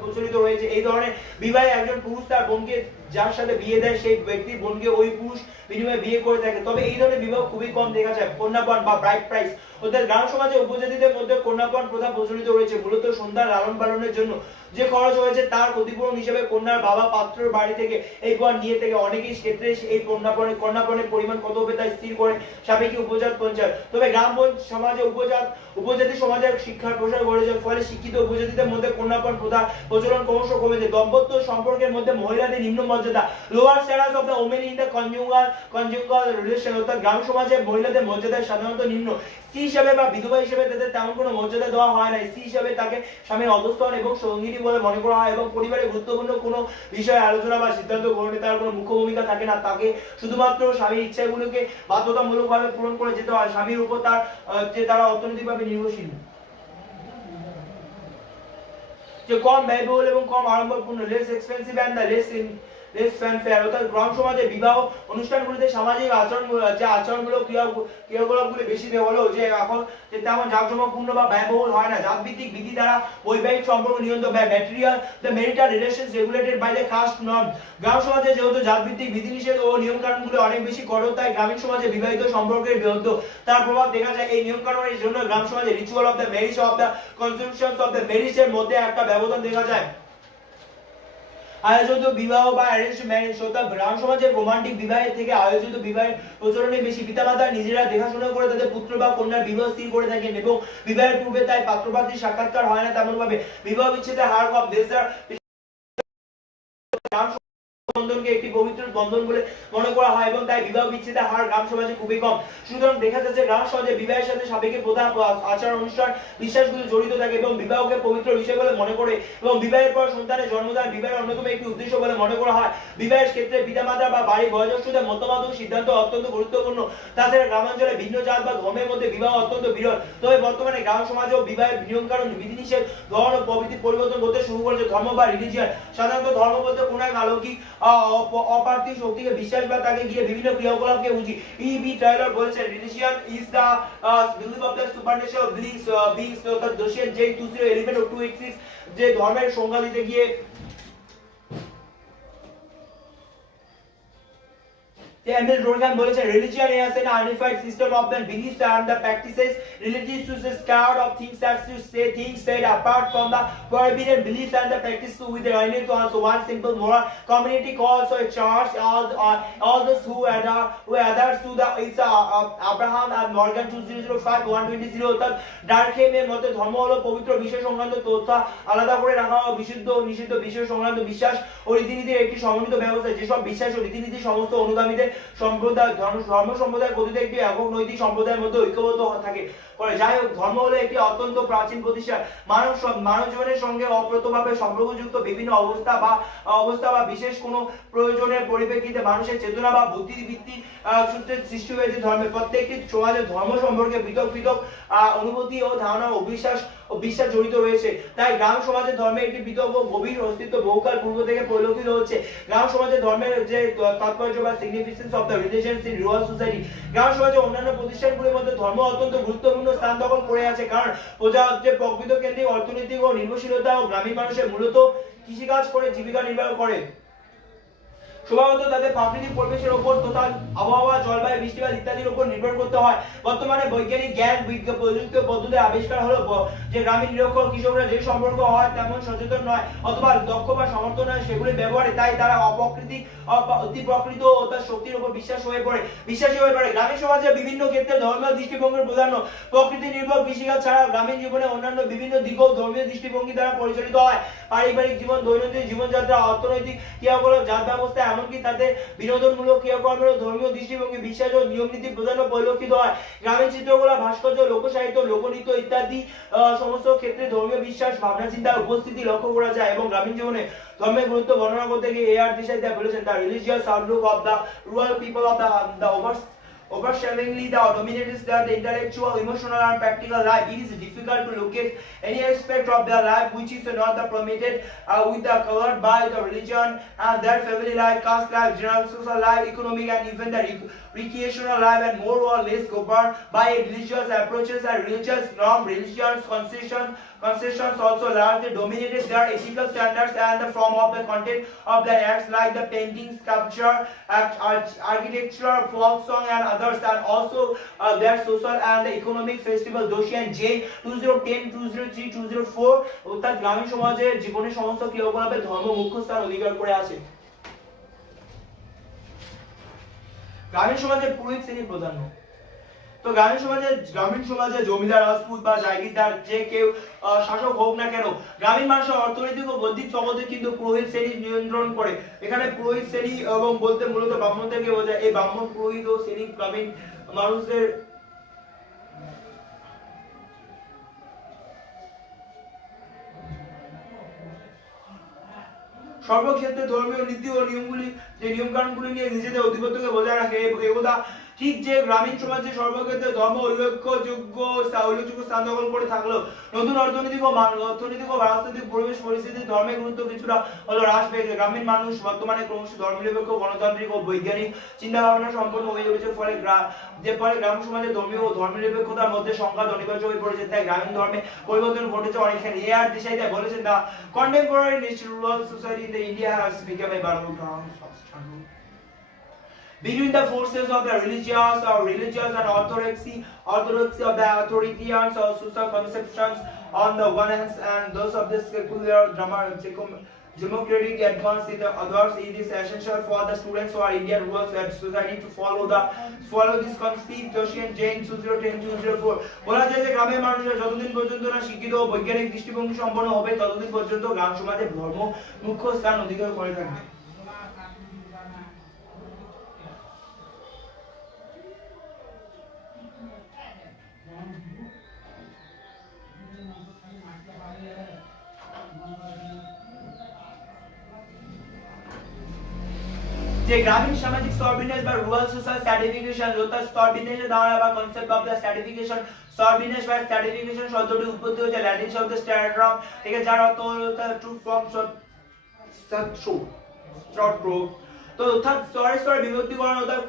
প্রচলিত রয়েছে। এই ধরনের বিবাহে একজন পুরুষ তার বোনকে যার সাথে বিয়ে দেয় সেই ব্যক্তির বোনকে ওই পুরুষ বিনিময়ে বিয়ে করে থাকে। তবে এই ধরনের বিবাহ খুবই কম দেখা যায়। কন্যাপণ বা ব্রাইড প্রাইস অর্থাৎ গ্রাম সমাজে উপজাতিদের মধ্যে কন্যাপণ প্রথা প্রচলিত রয়েছে। মূলত সন্তান লালন পালনের জন্য যে খরচ হয়েছে তার ক্ষতিপূরণ হিসেবে কন্যার বাবা পাত্রের বাড়ি থেকে এই পণ নিয়ে থেকে অনেকেই ক্ষেত্রে এই কন্যাপণের পরিমাণ কত হবে তা স্থির করে সাবেকি উপজাত পঞ্চায়েত। তবে গ্রাম সমাজে উপজাতি সমাজের শিক্ষার প্রসার ঘটেছে, ফলে শিক্ষিত উপজাতিদের মধ্যে কন্যাপণ প্রথা প্রচলন ক্রমশ কমেছে। দাম্পত্য সম্পর্কের মধ্যে মহিলাদের নিম্ন মর্যাদা, lower status of the women in the conjugal relation. অর্থাৎ গ্রাম সমাজে মহিলাদের মর্যাদা সাধারণত নিম্ন। স্ত্রী হিসেবে বা বিধবা হিসেবে তাদের তেমন কোনো মর্যাদা দেওয়া হয় না। স্ত্রী হিসেবে তাকে স্বামীর অধস্তন এবং সঙ্গিনী বলে মনে করা হয় এবং পরিবারে গুরুত্বপূর্ণ কোনো বিষয়ে আলোচনা বা সিদ্ধান্ত গ্রহণে তার কোনো মুখ্য ভূমিকা থাকে না। তাকে শুধুমাত্র স্বামীর ইচ্ছাগুলোকে বাধ্যতামূলকভাবে পূরণ করে যেতে হয়। স্বামীর উপর তারা অর্থনৈতিকভাবে নির্ভরশীল। যে কম ব্যয়বহুল এবং কম আড়ম্বরপূর্ণ, less expensive and the less fanfare. অর্থাৎ গ্রাম সমাজে বিবাহ অনুষ্ঠানগুলিতে সামাজিক আচরণমূলক ক্রিয়াকলাপগুলি বেশি হলেও যে এখন যে তেমন জাঁকজমকপূর্ণ বা ব্যয়বহুল হয় না। জাতভিত্তিক বিধি দ্বারা বৈবাহিক সম্পর্ক নিয়ন্ত্রণ বা marital relations regulated by the caste norm. গ্রাম সমাজে যেহেতু জাতভিত্তিক বিধিনিষেধ ও নিয়মকানুনগুলি অনেক বেশি কঠোর, তাই গ্রামীণ সমাজে বিবাহিত সম্পর্কের বিরুদ্ধে তার প্রভাব দেখা যায়। এই নিয়মকানুনের জন্য গ্রাম সমাজে ritual of the marriage of the conceptions of the marriage এর মধ্যে একটা ব্যবধান দেখা যায়। আয়োজিত বিবাহ বা অ্যারেঞ্জ ম্যারেজ অর্থাৎ গ্রাম সমাজের রোমান্টিক বিবাহের থেকে আয়োজিত বিবাহের প্রচলনে বেশি। পিতামাতা নিজেরা দেখাশোনা করে তাদের পুত্র বা কন্যার বিবাহ স্থির করে থাকেন এবং বিবাহের পূর্বে তাই পাত্রপাত্রীর সাক্ষাৎকার হয় না তেমন ভাবে। বিবাহ বিচ্ছেদের হার কম। দেশার বন্ধনকে একটি পবিত্র বন্ধন বলে মনে করা হয় এবং তাই বিবাহ বিচ্ছেদের হার গ্রাম সমাজে খুবই কম। সুতরাং দেখা যাচ্ছে গ্রাম সমাজে বিবাহের সাথে সাবেকি প্রথা, আচার অনুষ্ঠান, বিশ্বাসগুলো জড়িত থাকে এবং বিবাহকে পবিত্র বিষয় বলে মনে করে এবং বিবাহের পর সন্তানের জন্মদান বিবাহের অন্যতম একটি উদ্দেশ্য বলে মনে করা হয়। বিবাহের ক্ষেত্রে পিতামাতা বা বাড়ির বয়োজ্যেষ্ঠদের মতামত ও সিদ্ধান্ত অত্যন্ত গুরুত্বপূর্ণ। তাছাড়া গ্রামাঞ্চলে ভিন্ন জাত বা ধর্মের মধ্যে বিবাহ অত্যন্ত বিরল। তবে বর্তমানে গ্রাম সমাজেও বিবাহের নিয়মকানুন, বিধিনিষেধ, ধর্ম ও প্রভৃতির পরিবর্তন করতে শুরু করেছে। ধর্ম বা রিলিজিয়ন সাধারণত ধর্ম বলতে কোনো এক অলৌকিক অপার্থিব শক্তিকে বিশ্বাস বা তাকে গিয়ে বিভিন্ন ক্রিয়াকলাপকে বুঝি। E.B. টাইলর বলেছেন religion is the belief of the supernatural beings অর্থাৎ দোষের যে 2011 ও 286 যে ধর্মের সংজ্ঞা দিতে গিয়ে যে এমএল ডোরখান বলেছেন religion is an unified system of the beliefs and the practices related to the scared of things that you say things said apart from the forbidden beliefs and the practices with the union to also one simple moral community called so a church all those who others to the it's Abraham and Morgan 2005 120 অর্থাৎ ডার্কহেমের মতে ধর্ম হলো পবিত্র বিষয় সংক্রান্ত তথ্য আলাদা করে রাখা ও বিশুদ্ধ ও নিষিদ্ধ বিষয় সংক্রান্ত বিশ্বাস ও রীতিনীতির একটি সমন্বিত ব্যবস্থা যেসব বিশ্বাস ও রীতিনীতি সমস্ত অনুগামীদের সম্প্রদায় ধর্ম সম্প্রদায় গঠিত একটি একক নৈতিক সম্প্রদায়ের মধ্যে ঐক্যবদ্ধ থাকে করে। যাই হোক, ধর্ম হলো একটি অত্যন্ত প্রাচীন প্রতিষ্ঠান মানব জীবনের সঙ্গে অপ্রতভাবে সম্পর্কযুক্ত বিভিন্ন অবস্থা বা বিশেষ কোনো প্রয়োজনের পরিপ্রেক্ষিতে মানুষের চেতনা বা বুদ্ধিবৃত্তি সূত্রে সৃষ্টি হয়েছে ধর্মের। প্রত্যেকটি সমাজে ধর্ম সম্পর্কে পৃথক পৃথক অনুভূতি ও ধারণা ও বিশ্বাস জড়িত রয়েছে। তাই গ্রাম সমাজে ধর্মের একটি পৃথক ও গভীর অস্তিত্ব বহুকাল পূর্ব থেকে পরিলক্ষিত হচ্ছে। গ্রাম সমাজে ধর্মের যে তাৎপর্য বা significance of the religions in rural society, গ্রাম সমাজে অন্যান্য প্রতিষ্ঠানগুলির মধ্যে ধর্ম অত্যন্ত গুরুত্বপূর্ণ স্থান দখল করে আছে, কারণ প্রজা যে প্রকৃত কেন্দ্রিক অর্থনৈতিক ও নির্ভরশীলতা ও গ্রামীণ মানুষের মূলত কৃষিকাজ করে জীবিকা নির্বাহ করে। স্বভাবত তাদের প্রাকৃতিক পরিবেশের উপর তথা আবহাওয়া, জলবায়ু, বৃষ্টিপাত ইত্যাদির উপর নির্ভর করতে হয়। বর্তমানে বৈজ্ঞানিক জ্ঞান প্রযুক্তি পদ্ধতি আবিষ্কার হলো যে গ্রামীণ নিরক্ষর কৃষকরা যে সম্পর্ক হয় তেমন সচেতন নয় অথবা দক্ষ বা সমর্থ নয় সেগুলি ব্যবহারে, তাই তারা অতি প্রকৃত ও তার শক্তির উপর বিশ্বাসী হয়ে পড়ে। গ্রামীণ সমাজে বিভিন্ন ক্ষেত্রে ধর্মীয় দৃষ্টিভঙ্গির প্রাধান্য। প্রকৃতি নির্ভর কৃষিকাজ ছাড়া গ্রামীণ জীবনে অন্যান্য বিভিন্ন দিকও ধর্মীয় দৃষ্টিভঙ্গি দ্বারা পরিচালিত হয়। পারিবারিক জীবন, দৈনন্দিন জীবনযাত্রা, অর্থনৈতিক ক্রিয়াকলাপ, জাত ব্যবস্থা, এমনকি তাদের বিনোদনমূলক ক্রিয়াকর্মের ধর্মীয় দৃষ্টিভঙ্গি, বিশ্বাস ও নিয়মনীতি প্রাধান্য পরিলক্ষিত হয়। গ্রামীণ চিত্রকলা, ভাস্কর্য, লোকসাহিত্য, লোকনৃত্য ইত্যাদি সমস্ত ক্ষেত্রে ধর্মীয় বিশ্বাস, ভাবনা চিন্তার উপস্থিতি লক্ষ্য করা যায়। এবং গ্রামীণ জীবনে ধর্মের গুরুত্ব বর্ণনা করতে গিয়ে A.R. দেশাই বলেছেন, the religious outlook of the rural people of the overshadowingly the dominates the intellectual, emotional and practical life. It is difficult to locate any aspect of their life which is not permitted with the colored by the religion and their family life, caste life, general social life, economic and even the recreational life, and more or less governed by religious approaches and religious norms. Religious concessions also largely dominated their ethical standards and the form of the content of their acts, like the painting, sculpture, architecture, folk song and others, and also their social and economic festival. Doshian J 2010 203 204 অর্থাৎ গ্রামীণ সমাজের জীবনের সমস্ত ক্রিয়াকলাপে ধর্ম মুখ্য স্থান অধিকার করে আছে। গ্রামীণ সমাজের পুরোহিত শ্রেণী প্রাধান্য। তো গ্রামীণ সমাজে জমিদার, রাজপুত বা জাগিরদার যে কেউ শাসক হোক না কেন, গ্রামীণ মানুষের অর্থনৈতিক ও বৌদ্ধিক জগতে কিন্তু পুরোহিত শ্রেণী নিয়ন্ত্রণ করে। এখানে পুরোহিত শ্রেণী এবং বলতে মূলত ব্রাহ্মণদেরকে বোঝায়। এই ব্রাহ্মণ, পুরোহিত ও শ্রেণী গ্রামীণ মানুষদের সর্বক্ষেত্রে ধর্মীয় নীতি ও নিয়মগুলি, যে নিয়মকানুনগুলি নিয়ে নিজেদের আধিপত্যকে বজায় রাখে। একদা ঠিক যে গ্রামীণ সমাজে সর্বক্ষেত্রে ধর্ম উল্লেখযোগ্য স্থান দখল করে থাকলো, নতুন অর্থনৈতিক ও রাজনৈতিক পরিবেশ পরিস্থিতি ধর্মের গুরুত্ব কিছুটা হলো হ্রাস পেয়েছে। গ্রামীণ মানুষ বর্তমানে ক্রমশ ধর্মনিরপেক্ষ, গণতান্ত্রিক ও বৈজ্ঞানিক চিন্তা ভাবনা সম্পন্ন হয়ে উঠেছে, ফলে গ্রাম সমাজে ধর্মীয় ও ধর্মনিরপেক্ষতার মধ্যে সংঘাত অনিবার্য হয়ে পড়েছে। তাই গ্রামীণ ধর্মে পরিবর্তন ঘটেছে অনেকখানি। A.R. দেশাই বলেছেন, the contemporary rural society in India has become a battleground of struggle between the forces of the religious and orthodoxy of the authoritarian or social conceptions on the one hand, and those of the secular democratic advance in the others. It is essential for the students who are Indian rural society to follow this conflict. Doshian Jain 2010-204 বলা যায় যে গ্রামের মানুষরা যতদিন পর্যন্ত না শিক্ষিত ও বৈজ্ঞানিক দৃষ্টিভঙ্গি সম্পন্ন হবে ততদিন পর্যন্ত গ্রাম সমাজে ধর্ম মুখ্য স্থান অধিকার করে থাকবে। যে গ্রামীণ সামাজিক স্তরবিন্যাস বা রুরাল সোশ্যাল স্ট্র্যাটিফিকেশন, অর্থাৎ স্তরবিন্যাসের ধারণা বা কনসেপ্ট অফ দ্য স্ট্র্যাটিফিকেশন। স্তরবিন্যাস বা স্ট্র্যাটিফিকেশন শব্দটি উৎপত্তি হয়েছে ল্যাটিন শব্দ স্ট্র্যাটাম থেকে, যার অর্থ হলো টু ফর্ম তো অর্থাৎ স্তরে স্তরে বিভক্তিকরণ, অর্থাৎ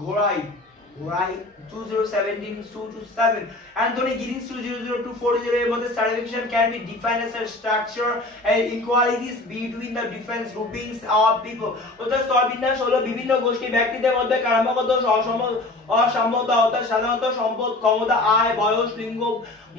ঘোড়াই right 2017 to 7 Anthony Giddens 200240 এর মধ্যে stratification can be defined as a structure and inequalities between the different groupings of people অর্থাৎ স্তরবিন্যাস হলো বিভিন্ন গোষ্ঠী ব্যক্তিদের মধ্যে ক্রমাগত অসাম্যতা অর্থাৎ সাধারণত সম্পদ ক্ষমতা আয় বয়স লিঙ্গ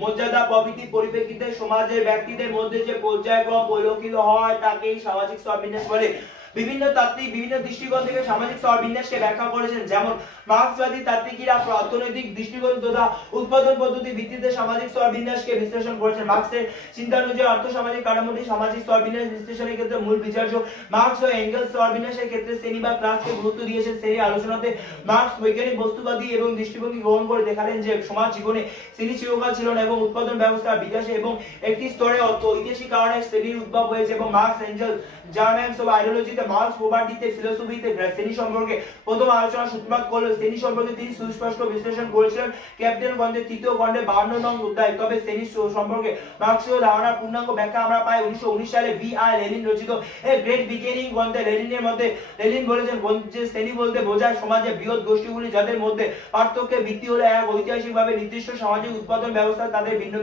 মর্যাদা প্রভৃতি পরিপ্রেক্ষিতে সমাজের ব্যক্তিদের মধ্যে যে পর্যায়ক্রম পরিলক্ষিত হয় তাকেই সামাজিক স্তরবিন্যাস বলে বিভিন্ন তাত্ত্বিক বিভিন্ন দৃষ্টিকোণ থেকে সামাজিক স্তরবিন্যাসকে ব্যাখ্যা করেছেন যেমন মার্ক্সবাদী তাত্ত্বিকরা অর্থনৈতিক দৃষ্টিকোণ তথা উৎপাদন পদ্ধতি ভিত্তিতে সামাজিক স্তরবিন্যাসকে বিশ্লেষণ করেছেন মার্ক্সের চিন্তা অনুযায়ী আর্থসামাজিক কাঠামোটি সামাজিক স্তরবিন্যাস বিশ্লেষণের ক্ষেত্রে মূল বিচার্য মার্ক্স ও এঙ্গেলস স্তরবিন্যাসের ক্ষেত্রে শ্রেণী বা ক্লাসকে গুরুত্ব দিয়েছেন শ্রেণী আলোচনাতে মার্ক্স বৈজ্ঞানিক বস্তুবাদী এবং দৃষ্টিভঙ্গি গ্রহণ করে দেখালেন যে সমাজ জীবনে শ্রেণী চিরকাল ছিল না এবং উৎপাদন ব্যবস্থার বিকাশে এবং একটি স্তরে ঐতিহাসিক কারণে শ্রেণীর উদ্ভব হয়েছে এবং মার্ক্স এঞ্জেল জার্মানস অফ আইডিওলজিতে মার্ক্স প্রপার্টিতে ফিলোসফিতে শ্রেণী সম্পর্কে প্রথম আলোচনা সূত্রপাত করলেন শ্রেণী সম্পর্কে তিনি সুস্পষ্ট বিশ্লেষণ করেছিলেন ক্যাপিটাল খণ্ডের তৃতীয় খণ্ডে 52 নং অধ্যায় তবে শ্রেণী সম্পর্কে মার্ক্সীয় ধারণার পূর্ণাঙ্গ ব্যাখ্যা আমরা পাই 1919 সালে বি আর লেনিন রচিত এ গ্রেট বিগিনিং গ্রন্থে লেনিনের মধ্যে লেনিন বলেছেন যে শ্রেণী বলতে বোঝায় সমাজের বৃহৎ গোষ্ঠীগুলি যাদের মধ্যে পার্থক্যের ভিত্তি হলো এক ঐতিহাসিকভাবে নির্দিষ্ট সামাজিক উৎপাদন ব্যবস্থা তাদের ভিন্ন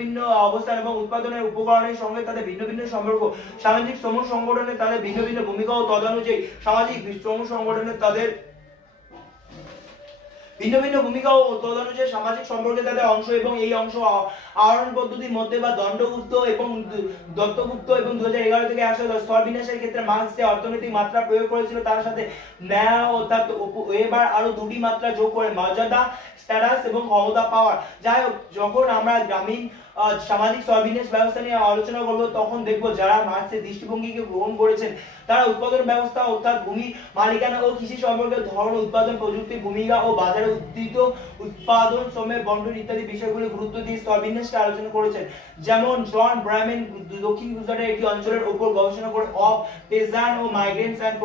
ভিন্ন অবস্থান এবং উৎপাদনের উপকরণের সঙ্গে তাদের ভিন্ন ভিন্ন সম্পর্ক সামাজিক শ্রম সংগঠনে তাদের ভিন্ন ভিন্ন ভূমিকা ও তদানুযায়ী সামাজিক শ্রম সংগঠনে তাদের ভিন্ন ভিন্ন ভূমিকা ও তদানুযায়ী সামাজিক সম্পর্কে তাদের অংশ এবং এই অংশ আহরণ পদ্ধতির মধ্যে বা দণ্ডগুপ্ত এবং দত্তগুপ্ত এবং 2011 থেকে আসা স্তরবিন্যাসের ক্ষেত্রে মার্ক্স যে অর্থনৈতিক মাত্রা প্রয়োগ করেছিল তার সাথে ন্যায় অর্থাৎ এবার আরো দুটি মাত্রা যোগ করে মর্যাদা স্ট্যাটাস এবং ক্ষমতা পাওয়ার যাই হোক যখন আমরা গ্রামীণ সামাজিক স্তরবিন্যাস ব্যবস্থা নিয়ে আলোচনা করব তখন দেখব যারা মার্ক্সের দৃষ্টিভঙ্গিকে গ্রহণ করেছেন তারা উৎপাদন ব্যবস্থা অর্থাৎ ভূমি মালিকানা ও কৃষি সম্পর্কে ধরন উৎপাদন প্রযুক্তি ভূমিকা ও বাজারে উদ্বৃত্ত উৎপাদন শ্রমের বন্টন ইত্যাদি বিষয়গুলি গুরুত্ব দিয়ে স্তরবিন্যাসকে আলোচনা করেছেন যেমন জন ব্রাইম্যান দক্ষিণ গুজরাটের একটি অঞ্চলের উপর গবেষণা করে অফ পেজান্ট ও মাইগ্রেন্টস এন্ড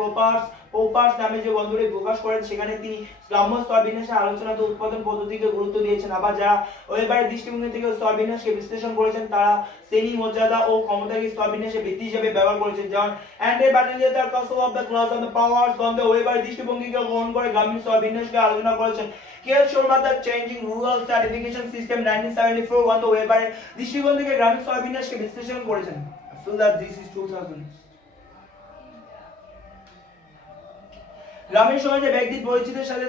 পোপার্স নামে যে গ্রন্থটি প্রকাশ করেন সেখানে তিনি গ্রাম্য স্তরবিন্যাসের আলোচনা তো উৎপাদন পদ্ধতিকে গুরুত্ব দিয়েছেন আবার যারা ওয়েবারের দৃষ্টিভঙ্গি থেকে স্তরবিন্যাসকে বিশ্লেষণ করেছেন তারা শ্রেণী মর্যাদা ও ক্ষমতাকে স্তরবিন্যাসের ভিত্তি হিসেবে ব্যবহার করেছেন যেমন অ্যান্ডে ব্যাটালিয়ন তার castle of the class of the powers গ্রন্থে ওয়েবারের দৃষ্টিভঙ্গিকে গ্রহণ করে গ্রামীণ স্তরবিন্যাসকে আলোচনা করেছেন কেএল Sharma the changing rural stratification system 1974 গ্রন্থে ওয়েবারের দৃষ্টিকোণ থেকে গ্রামীণ স্তরবিন্যাসকে বিশ্লেষণ করেছেন I feel that this is 2000 গ্রামীণ সমাজে ব্যক্তির পরিচিতির সাথে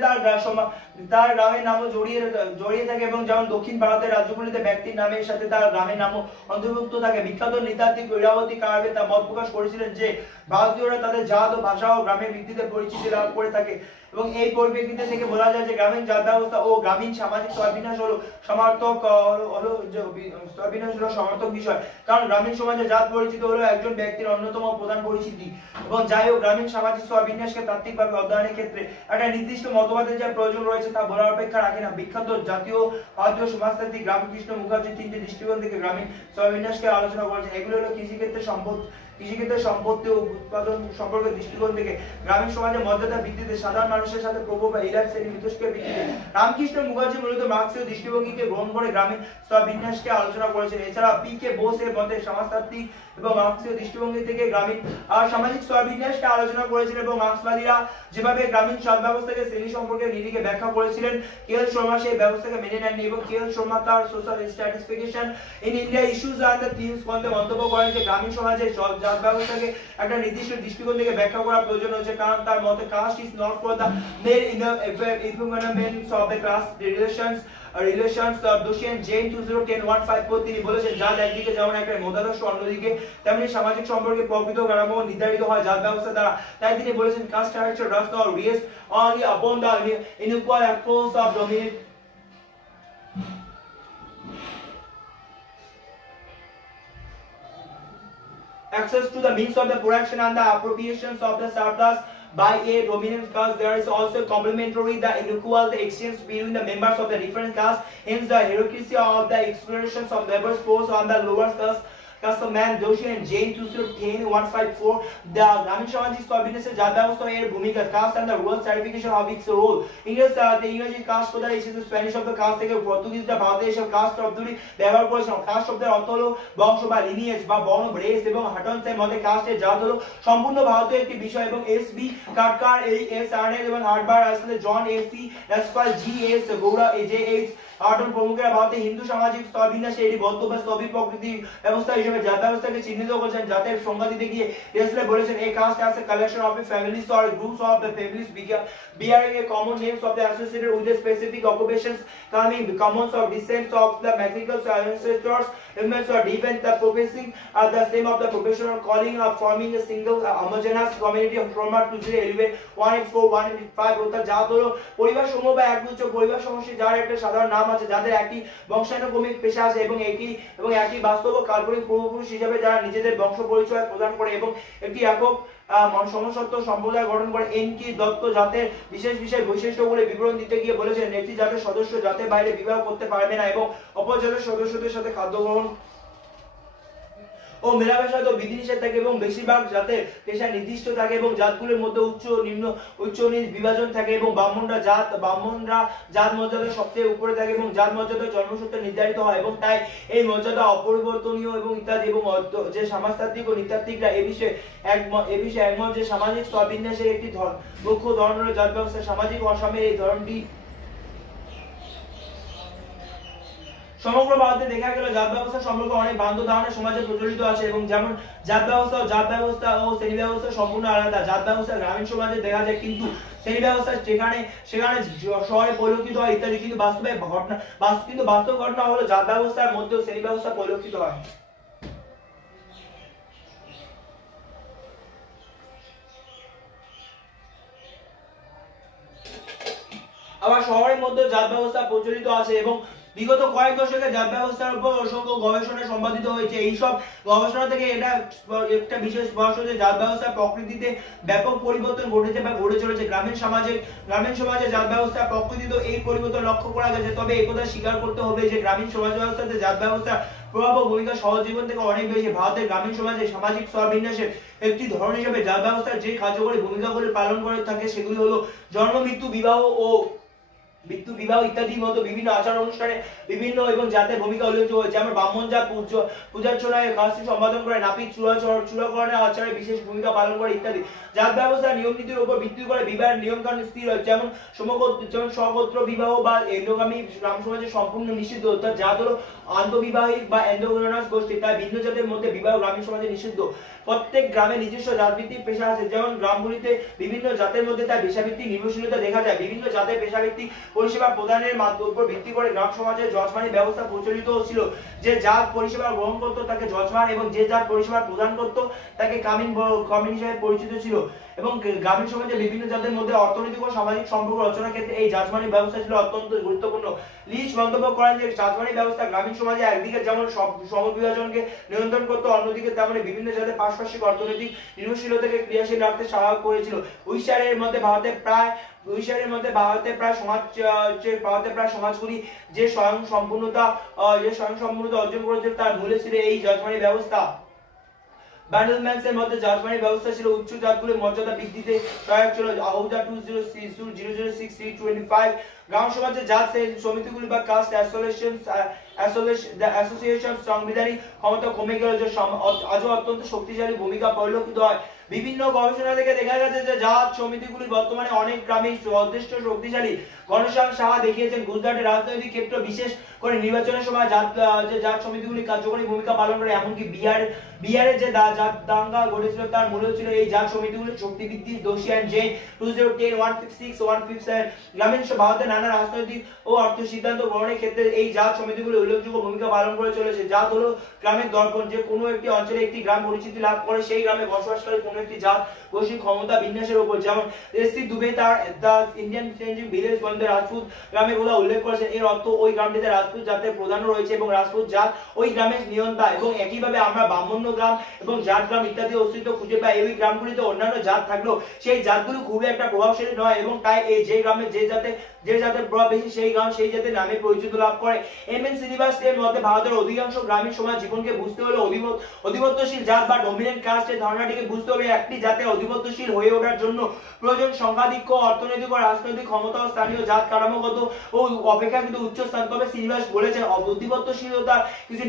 তার গ্রামের নামও জড়িয়ে থাকে এবং যেমন দক্ষিণ ভারতের রাজ্যগুলিতে ব্যক্তির নামের সাথে তার গ্রামের নামও অন্তর্ভুক্ত থাকে বিখ্যাত নৃতাত্ত্বিক ইরাবতী কারবে তা মত প্রকাশ করেছিলেন যে ভারতীয়রা তাদের জাত ও ভাষা ও গ্রামের ভিত্তিতে পরিচিতি লাভ করে থাকে এবং এই পরিপ্রেক্ষিতে থেকে বলা যায় যে গ্রামীণ জাত ব্যবস্থা ও গ্রামীণ সামাজিক স্তরবিন্যাস হলো সমর্থক বিষয় কারণ গ্রামীণ সমাজে জাত পরিচিতি হলো একজন ব্যক্তির অন্যতম প্রধান পরিচিতি এবং যাই হোক গ্রামীণ সামাজিক স্তরবিন্যাসকে তাত্ত্বিকভাবে অধ্যয়নের ক্ষেত্রে একটা নির্দিষ্ট মতবাদের যা প্রয়োজন রয়েছে তা বলার অপেক্ষা রাখে না বিখ্যাত জাতীয় ভারতীয় সমাজতান্ত্রিক রামকৃষ্ণ মুখার্জি তিনটি দৃষ্টিকোণ থেকে গ্রামীণ স্তরবিন্যাসকে আলোচনা করেছেন এগুলো হলো কৃষিক্ষেত্রে সম্পত্তি ও উৎপাদন সম্পর্কে দৃষ্টিকোণ থেকে গ্রামীণ সমাজের মর্যাদার ভিত্তিতে সাধারণ মানুষের সাথে প্রভু বা ইলার শ্রেণী মিথস্কের ভিত্তিতে রামকৃষ্ণ মুখার্জি মূলত মার্ক্সীয় দৃষ্টিভঙ্গিকে গ্রহণ করে গ্রামীণ স্তরবিন্যাসকে আলোচনা করেছেন এছাড়া পি কে বোস এর মতে সমাজতান্ত্রিক এবং মার্ক্সীয় দৃষ্টিভঙ্গি থেকে গ্রামীণ সামাজিক স্তরবিন্যাসকে আলোচনা করেছেন এবং মার্ক্সবাদীরা যেভাবে গ্রামীণ সমাজ ব্যবস্থাকে শ্রেণী সম্পর্কে নিরিখে ব্যাখ্যা করেছিলেন কেএল শর্মা সেই ব্যবস্থাকে মেনে নেননি এবং কেএল শর্মা তার social stratification in India issues and the themes গ্রন্থে মন্তব্য করেন যে গ্রামীণ সমাজের জাত ব্যবস্থাকে একটা নির্দিষ্ট দৃষ্টিকোণ থেকে ব্যাখ্যা করা প্রয়োজন হচ্ছে কারণ তার মতে caste is not for the male informants of the class relations দোষিয়ান জেন 2010-154 তিনি বলেছেন জাত একদিকে যেমন একটা মতাদর্শ অন্যদিকে তেমনি সামাজিক সম্পর্কে প্রকৃত কাঠামো নির্ধারিত হয় জাত ব্যবস্থা দ্বারা তাই তিনি বলেছেন caste structure does not rest only upon the unequal approach of dominate access to the means of the production and the appropriations of the surplus by a dominant class. There is also complementary the unequal the exchange between the members of the different class, hence the hierarchy of the explorations of labor force on the lower class কাসমান দোষী and gen 2010-154 দ্য গ্রামীণ সামাজিক স্তরবিন্যাসের জাত ব্যবস্থা এর ভূমিকা caste and the rural certification of its role ইংরেজি কাস্ট কোথায় এসেছে স্প্যানিশ শব্দ কাস্ট থেকে পর্তুগিজরা ভারতে এসব কাস্ট শব্দটি ব্যবহার করেছিল কাস্ট শব্দের অর্থ হলো বংশ বা লিনিয়েজ বা বর্ণ রেস এবং হাটনসের মতে কাস্টের জাত হলো সম্পূর্ণ ভারতীয় একটি বিষয় এবং এসবি কাটকার এস আর্নেল এবং হার্বার্ট আসলে জন এসি রাসপাল জি এস গৌড়া জে এইচ আর্টন প্রমুখেরা ভারতে হিন্দু সামাজিক স্তরবিন্যাসে এটি বদ্ধ বা স্তবিক প্রকৃতি ব্যবস্থা হিসেবে জাত ব্যবস্থাকে চিহ্নিত করেছেন জাতের সংজ্ঞা দিতে গিয়ে রেসলে বলেছেন a caste as a collection of a families or groups of the families bearing a common names of the associated with the specific occupations coming commons of descent of the mathematical ancestors elements or defense the professing are the same of the professional calling of forming a single homogeneous community of from 2011 184 অর্থাৎ জাত হলো পরিবার সমূহ বা একগুচ্ছ পরিবার সমষ্টি যার একটা সাধারণ নাম আছে যাদের একই বংশানুক্রমিক পেশা আছে এবং একই বাস্তব ও কাল্পনিক পূর্বপুরুষ হিসেবে যারা নিজেদের বংশ পরিচয় প্রদান করে এবং একটি একক সমসত্ব সম্প্রদায় গঠন করে এনকি দত্ত জাতের বিশেষ বৈশিষ্ট্যগুলি বিবরণ দিতে গিয়ে বলেছেন একটি জাতের সদস্য জাতের বাইরে বিবাহ করতে পারবে না এবং অপর জাতের সদস্যদের সাথে খাদ্য গ্রহণ ও মেলামেশা তো বিধিনিষেধ থাকে এবং বেশিরভাগ জাতে পেশা নির্দিষ্ট থাকে এবং জাতগুলোর মধ্যে উচ্চ নিচ বিভাজন থাকে এবং ব্রাহ্মণরা জাত মর্যাদা সবচেয়ে উপরে থাকে এবং জাত মর্যাদা জন্মসূত্রে নির্ধারিত হয় এবং তাই এই মর্যাদা অপরিবর্তনীয় এবং ইত্যাদি এবং যে সমাজতাত্ত্বিক ও নৃতাত্ত্বিকরা এ বিষয়ে একমত যে সামাজিক স্তরবিন্যাসের একটি মুখ্য ধরন হলো জাত ব্যবস্থা সামাজিক অসাম্যের এই ধরনটি সমগ্র ভারতে দেখা গেল জাত ব্যবস্থা সম্পর্কে অনেক ভ্রান্ত ধারণা সমাজে প্রচলিত আছে এবং যেমন জাত ব্যবস্থা ও শ্রেণী ব্যবস্থা সম্পূর্ণ আলাদা জাত ব্যবস্থা গ্রামীণ সমাজে দেখা যায় কিন্তু শ্রেণী ব্যবস্থা সেখানে শহরে পরিলক্ষিত হয় ইত্যাদি কিন্তু বাস্তব ঘটনা হলো জাত ব্যবস্থার মধ্যেও শ্রেণী ব্যবস্থা পরিলক্ষিত হয় আবার শহরের মধ্যে জাত ব্যবস্থা প্রচলিত আছে এবং বিগত কয়েক দশকে জাত ব্যবস্থার উপর অসংখ্য গবেষণা সম্পাদিত হয়েছে এইসব গবেষণা থেকে একটা বিষয় স্পষ্ট যে জাত ব্যবস্থার প্রকৃতিতে ব্যাপক পরিবর্তন ঘটেছে বা ঘটে চলেছে গ্রামীণ সমাজে জাত ব্যবস্থার প্রকৃতিতে এই পরিবর্তন লক্ষ্য করা গেছে তবে একথা স্বীকার করতে হবে যে গ্রামীণ সমাজ ব্যবস্থাতে জাত ব্যবস্থার প্রভাব ও ভূমিকা সহজ জীবন থেকে অনেক বেশি ভারতের গ্রামীণ সমাজে সামাজিক স্তরবিন্যাসের একটি ধরন হিসেবে জাত ব্যবস্থার যে কার্যকরী ভূমিকাগুলি পালন করে থাকে সেগুলি হলো জন্ম মৃত্যু বিবাহ ইত্যাদির মতো বিভিন্ন আচার অনুষ্ঠানে বিভিন্ন এবং জাতের ভূমিকা উল্লেখযোগ্য যেমন ব্রাহ্মণ জাত পূজার্চনায় কাজটি সম্পাদন করে নাপিত চূড়াকরণের আচারে বিশেষ ভূমিকা পালন করে ইত্যাদি জাত ব্যবস্থা নিয়ম নীতির উপর ভিত্তি করে বিবাহের নিয়ম কানুন স্থির হয় যেমন স্বগোত্র বিবাহ বা এন্ডোগামী গ্রাম সমাজে সম্পূর্ণ নিষিদ্ধ অর্থাৎ জাত হলো আন্তঃবিবাহিক বা এন্ডোগানাস গোষ্ঠী তাই ভিন্ন জাতের মধ্যে বিবাহ গ্রামীণ সমাজে নিষিদ্ধ প্রত্যেক গ্রামে নিজস্ব জাতভিত্তিক পেশা আছে যেমন গ্রামগুলিতে বিভিন্ন জাতের মধ্যে তার পেশাভিত্তিক নির্ভরশীলতা দেখা যায় বিভিন্ন জাতের পেশাভিত্তিক পরিষেবা প্রদানের উপর ভিত্তি করে গ্রাম সমাজে যজমানি ব্যবস্থা প্রচলিত ছিল যে জাত পরিষেবা গ্রহণ করত তাকে যজমান এবং যে জাত পরিষেবা প্রদান করত তাকে কামিন হিসেবে পরিচিত ছিল এবং গ্রামীণ সমাজে বিভিন্ন জাতের মধ্যে অর্থনৈতিক ও সামাজিক সম্পর্ক রচনার ক্ষেত্রে এই যজমানি ব্যবস্থা ছিল অত্যন্ত গুরুত্বপূর্ণ লিচ মন্তব্য করেন যে যজমানি ব্যবস্থা গ্রামীণ সমাজে একদিকে যেমন সমবিভাজনকে নিয়ন্ত্রণ করতে অন্যদিকে তেমনি বিভিন্ন জাতের পাশাপাশিক অর্থনৈতিক নির্ভরশীলতাকে ক্রিয়াশীল রাখতে সহায়ক করেছিল উইশারের মধ্যে ভারতে প্রায় সমাজগুলি যে স্বয়ং সম্পূর্ণতা অর্জন করেছে তার মূলে ছিল এই যজমানি ব্যবস্থা ব্যান্ডেলম্যানসের মধ্যে যজমানি ব্যবস্থা ছিল উচ্চ জাতগুলির মর্যাদা বৃদ্ধিতে সহায়ক ছিল আহুজা 2006-006-325 গ্রাম সমাজে জাত সমিতিগুলি বা কাস্ট অ্যাসোসিয়েশন সাংবিধানিক ক্ষমতা কমে গেল যে আজও অত্যন্ত শক্তিশালী ভূমিকা পরিলক্ষিত হয় বিভিন্ন গবেষণা থেকে দেখা গেছে যে জাত সমিতিগুলি বর্তমানে অনেক গ্রামে যথেষ্ট শক্তিশালী ঘনশ্যাম সাহা দেখিয়েছেন গুজরাটের রাজনৈতিক ক্ষেত্র বিশেষ করে নির্বাচনের সময় জাত সমিতিগুলি কার্যকরী ভূমিকা পালন করে এমনকি বিহারে যে জাত দাঙ্গা ঘটেছিল তার মূল ছিল এই জাত সমিতিগুলির শক্তি বৃদ্ধি দোষী এন্ড জেন 2010-156-157 গ্রামীণ ভারতের নানা রাজনৈতিক ও অর্থ সিদ্ধান্ত গ্রহণের ক্ষেত্রে এই জাত সমিতিগুলি উল্লেখযোগ্য ভূমিকা পালন করে চলেছে জাত হলো গ্রামের দর্পণ যে কোনো একটি অঞ্চলে একটি গ্রাম পরিচিতি লাভ করে সেই গ্রামে বসবাসকারী কোনো একটি জাত গোষ্ঠীর ক্ষমতা বিন্যাসের উপর যেমন এসসি দুবে তার দ্য ইন্ডিয়ান চেঞ্জিং ভিলেজ বন্ধে রাজপুত গ্রামের কথা উল্লেখ করেছেন এর অর্থ ওই গ্রামটিতে রাজপুত জাতের প্রধান রয়েছে এবং রাজপুত জাত ওই গ্রামের নিয়ন্তা এবং একইভাবে আমরা ব্রাহ্মণ্য গ্রাম এবং জাত গ্রাম ইত্যাদি অস্তিত্ব খুঁজে পাই এই গ্রামগুলিতে অন্যান্য জাত থাকলেও সেই জাতগুলো খুবই একটা প্রভাবশালী নয় এবং তাই এই যে গ্রামে যে জাতের প্রভাব বেশি সেই গ্রাম সেই জাতের নামে পরিচিত লাভ করে এমএনসি শ্রীনিবাস এর মতে ভারতের অধিকাংশ গ্রামীণ সমাজ জীবনকে বুঝতে হলে অধিপত্যশীল জাত বা ডমিনেন্ট কাস্টের ধারণাটিকে বুঝতে হবে। একটি জাতের অধিপত্যশীল হয়ে ওঠার জন্য প্রয়োজন সংখ্যাধিক্য, অর্থনৈতিক ও রাজনৈতিক ক্ষমতা ও স্থানীয় জাত কাঠামোগত ও অপেক্ষাকৃত উচ্চ স্থান। তবে শ্রীনিবাস বলেছেন অধিপত্যশীলতা কিছু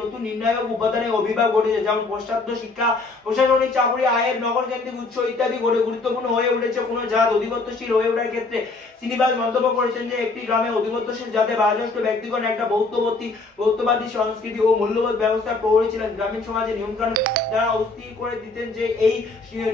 নতুন নির্ণায়ক উপাদানের অভিভাব ঘটেছে, যেমন পাশ্চাত্য শিক্ষা, প্রশাসনিক চাকরি, আয়ের নগর কেন্দ্রিক উৎস ইত্যাদি গুরুত্বপূর্ণ হয়ে উঠেছে কোন জাত অধিপত্যশীল হয়ে ওঠার ক্ষেত্রে। শ্রীনিবাস মন্তব্য করেছেন যে একটি গ্রামে অধিপত্যশীল জাতে বাজেষ্ট ব্যক্তিগণ একটা বৌদ্ধবাদী সংস্কৃতি ও মূল্যবোধ ব্যবস্থা প্রহরী ছিলেন। গ্রামীণ সমাজে নিয়মকানুন যারা অস্থির করে দিতেন যে এই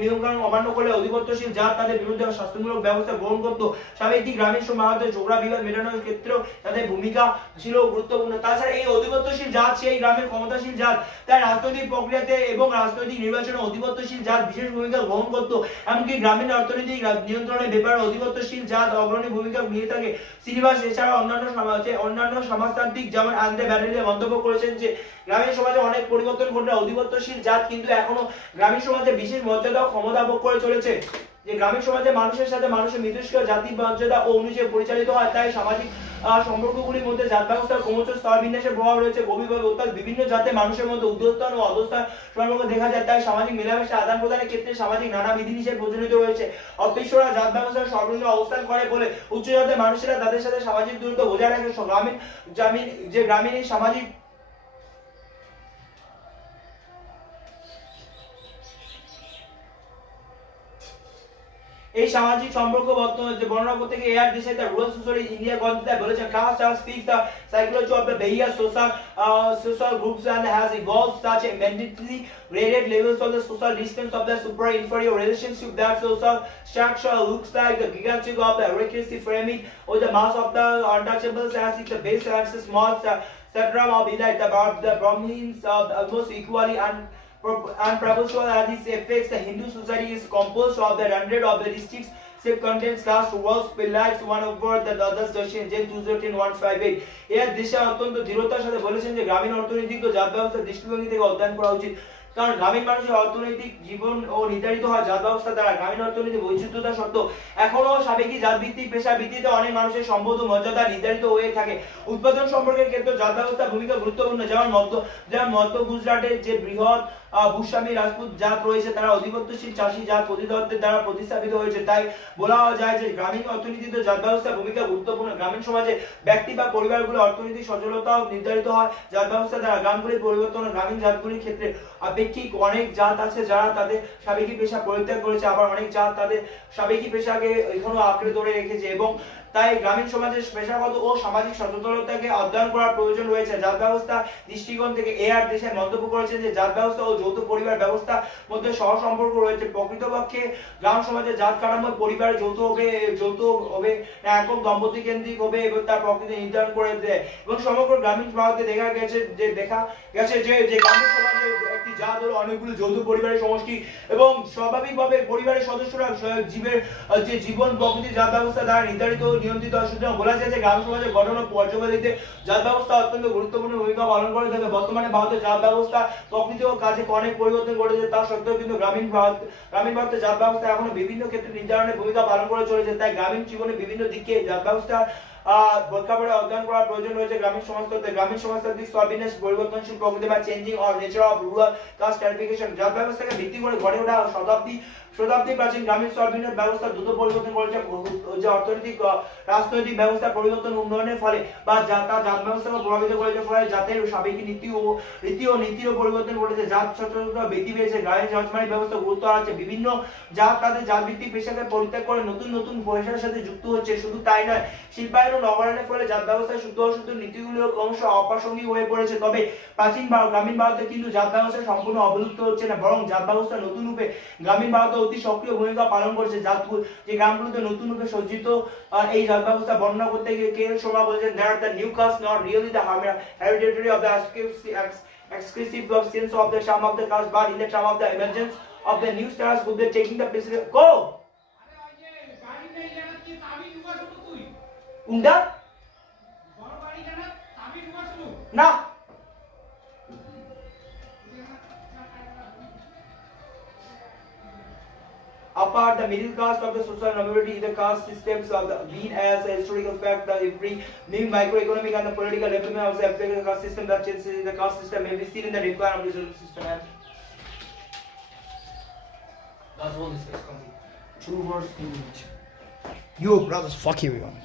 নিয়মকানুন অমান্য করলে অধিপত্যশীল জাত তাদের বিরুদ্ধে শাস্তিমূলক ব্যবস্থা গ্রহণ করত। স্বাভাবিক গ্রামীণ সমাজে ঝগড়া বিবাদ মেটানোর ক্ষেত্রেও তাদের ভূমিকা ছিল গুরুত্বপূর্ণ। তাছাড়া এই অধিপত্যশীল জাত সেই গ্রামের ক্ষমতাশীল জাত, তাই রাজনৈতিক প্রক্রিয়াতে এবং রাজনৈতিক নির্বাচনে অধিপত্যশীল জাত বিশেষ ভূমিকা গ্রহণ করত। এমনকি গ্রামীণ অর্থনৈতিক নিয়ন্ত্রণের ব্যাপারে অধিপত্যশীল জাত অগ্রণী ভূমিকা নিয়ে থাকে। শ্রীনিবাস এছাড়া অন্যান্য সমাজতান্ত্রিক যেমন আন্দ্রে ব্যারেলে মন্তব্য করেছেন যে গ্রামীণ সমাজে অনেক পরিবর্তন ঘটে অধিপত্যশীল জাত কিন্তু এখনো গ্রামীণ সমাজে বিশেষ মর্যাদা ও ক্ষমতা ভোগ করে চলেছে। যে গ্রামীণ সমাজে মানুষের সাথে মানুষের মিথস্ক্রিয় জাতি মর্যাদা ও অনুযায়ী পরিচালিত হয়, তাই সামাজিক সম্পর্কগুলির মধ্যে জাত ব্যবস্থার ক্রমশ স্তর বিন্যাসের প্রভাব রয়েছে গভীরভাবে, অর্থাৎ বিভিন্ন জাতের মানুষের মধ্যে ঊর্ধ্বস্থান ও অধস্থান সম্পর্ক দেখা যায়। তাই সামাজিক মেলামেশা আদান প্রদানের ক্ষেত্রে সামাজিক নানা বিধিনিষেধ প্রচলিত রয়েছে। অস্পৃশ্যরা জাত ব্যবস্থার সর্বনিম্ন অবস্থান করে বলে উচ্চ জাতের মানুষেরা তাদের সাথে সামাজিক দূরত্ব বজায় রাখে। গ্রামীণ সামাজিক এই সামাজিক সম্পর্ক বর্ণনা করতে গিয়ে এআর দেশে দ্য রুরাল সোসাইটি ইন্ডিয়া গ্রন্থে বলেছেন caste has fixed the psychology of the various social groups and has evolved such a mandatorily graded levels of the social distance of the super inferior relationship that social structure looks like the gigantic of the hierarchy framing with the mass of the untouchables as its base and a small spectrum of elite the Brahmins almost equally unproportional as its effects. The Hindu society is composed of the hundred of the districts self-contained caste was split one over the others Jan 2010-158 এর দেশে অত্যন্ত দৃঢ়তার সাথে বলেছেন যে গ্রামীণ অর্থনৈতিক ও জাত ব্যবস্থার দৃষ্টিভঙ্গি থেকে অধ্যয়ন করা উচিত। কারণ গ্রামীণ মানুষের অর্থনৈতিক জীবন ও নির্ধারিত হয় জাত ব্যবস্থা দ্বারা। গ্রামীণ অর্থনীতি বৈচিত্র্যতা সত্ত্বেও এখনো সাবেকি জাত ভিত্তিক পেশা ভিত্তিতে অনেক মানুষের সম্পদ ও মর্যাদা নির্ধারিত হয়ে থাকে। উৎপাদন সম্পর্কের ক্ষেত্রে জাত ব্যবস্থার ভূমিকা গুরুত্বপূর্ণ, যেমন মধ্য গুজরাটের যে বৃহৎ ভূস্বামী রাজপুত জাত রয়েছে তারা অধিপত্যশীল চাষী জাত প্রতিদত্তের দ্বারা প্রতিস্থাপিত হয়েছে। তাই বলা যায় যে গ্রামীণ অর্থনীতিতে জাত ব্যবস্থার ভূমিকা গুরুত্বপূর্ণ। গ্রামীণ সমাজে ব্যক্তি বা পরিবারগুলোর অর্থনৈতিক সচলতাও নির্ধারিত হয় জাত ব্যবস্থা দ্বারা। গ্রামগুলির পরিবর্তন ও গ্রামীণ জাতগুলির ক্ষেত্রে আপেক্ষিক অনেক জাত আছে যারা তাদের সাবেকি পেশা পরিত্যাগ করেছে, আবার অনেক জাত তাদের সাবেকি পেশাকে এখনো আঁকড়ে ধরে রেখেছে এবং তাই গ্রামীণ সমাজের পেশাগত ও সামাজিক সচেতনতাকে অধ্যয়ন করার প্রয়োজন রয়েছে। জাত ব্যবস্থা দৃষ্টিকোণ থেকে এআর দেশে মন্তব্য করেছে যে জাত ব্যবস্থা ও যৌথ পরিবার ব্যবস্থা মধ্যে সহ সম্পর্ক রয়েছে। প্রকৃতপক্ষে গ্রাম সমাজে জাত কাঠামো পরিবার যৌথ হবে না একক দম্পতি কেন্দ্রিক হবে এবং তার প্রকৃতি নির্ধারণ করে দেয়। এবং সমগ্র গ্রামীণ ভারতে দেখা গেছে যে গ্রামীণ সমাজে একটি জাত হলো অনেকগুলো যৌথ পরিবারের সমষ্টি এবং স্বাভাবিকভাবে পরিবারের সদস্যরা জীবন প্রকৃতি জাত ব্যবস্থা দ্বারা নির্ধারিত নিয়ন্ত্রিত। সুতরাং বলা যায় যে গ্রাম সমাজের গঠন ও পর্যবেক্ষণে জাত ব্যবস্থা অত্যন্ত গুরুত্বপূর্ণ ভূমিকা পালন করে থাকে। বর্তমানে ভারতের জাত ব্যবস্থা প্রকৃতি ও কাজে অনেক পরিবর্তন ঘটেছে, তা সত্ত্বেও কিন্তু গ্রামীণ ভারতের জাত ব্যবস্থা এখনো বিভিন্ন ক্ষেত্রে নির্ধারণের ভূমিকা পালন করে চলেছে। তাই গ্রামীণ জীবনে বিভিন্ন দিকে জাত ব্যবস্থা প্রেক্ষাপটে অধ্যয়ন করার প্রয়োজন রয়েছে। গ্রামীণ সমাজতান্ত্রিক স্তরবিন্যাস পরিবর্তনশীল প্রকৃতি বা changing or nature of rural caste stratification জাত ব্যবস্থাকে ভিত্তি করে গড়ে ওঠা শতাব্দী প্রাচীন গ্রামীণ স্তরবিন্যাস ব্যবস্থা দ্রুত পরিবর্তন করেছে যে অর্থনৈতিক রাজনৈতিক ব্যবস্থা পরিবর্তন উন্নয়নের ফলে বা জাত ব্যবস্থাকে প্রভাবিত করেছে, ফলে জাতের সাবেকি রীতি ও নীতিরও পরিবর্তন ঘটেছে। জাত সচেতনতা বৃদ্ধি পেয়েছে, গ্রামীণ জজমারি ব্যবস্থা গুরুত্ব আছে। বিভিন্ন জাত তাদের জাত ভিত্তিক পেশাকে পরিত্যাগ করে নতুন পেশার সাথে যুক্ত হচ্ছে। শুধু তাই নয়, শিল্পায়ন ও নগরায়নের ফলে জাত ব্যবস্থায় শুদ্ধ অশুদ্ধ নীতিগুলো ক্রমশ অপ্রাসঙ্গিক হয়ে পড়েছে। তবে প্রাচীন গ্রামীণ ভারতে কিন্তু জাত ব্যবস্থা সম্পূর্ণ অবলুপ্ত হচ্ছে না, বরং জাত ব্যবস্থা নতুন রূপে গ্রামীণ ভারতে অতি সক্রিয় ভূমিকা পালন করছে। যে গ্রামগুলোতে নতুন রূপে সজ্জিত এই জাত ব্যবস্থা বর্ণনা করতে গিয়ে কে শর্মা বলেছেন that the new caste not really the hereditary of the exclusive sense of the charm of the caste, but in the charm of the emergence of the new stars who they taking the place. Go Unda না apart the middle caste of the social mobility, the caste systems of the been as a historical fact, the every new microeconomic and the political development of the African caste system that changes in the caste system may be seen in the decline of the social system. And that's all this is complete. True words in which. Yo, brothers, fuck everyone.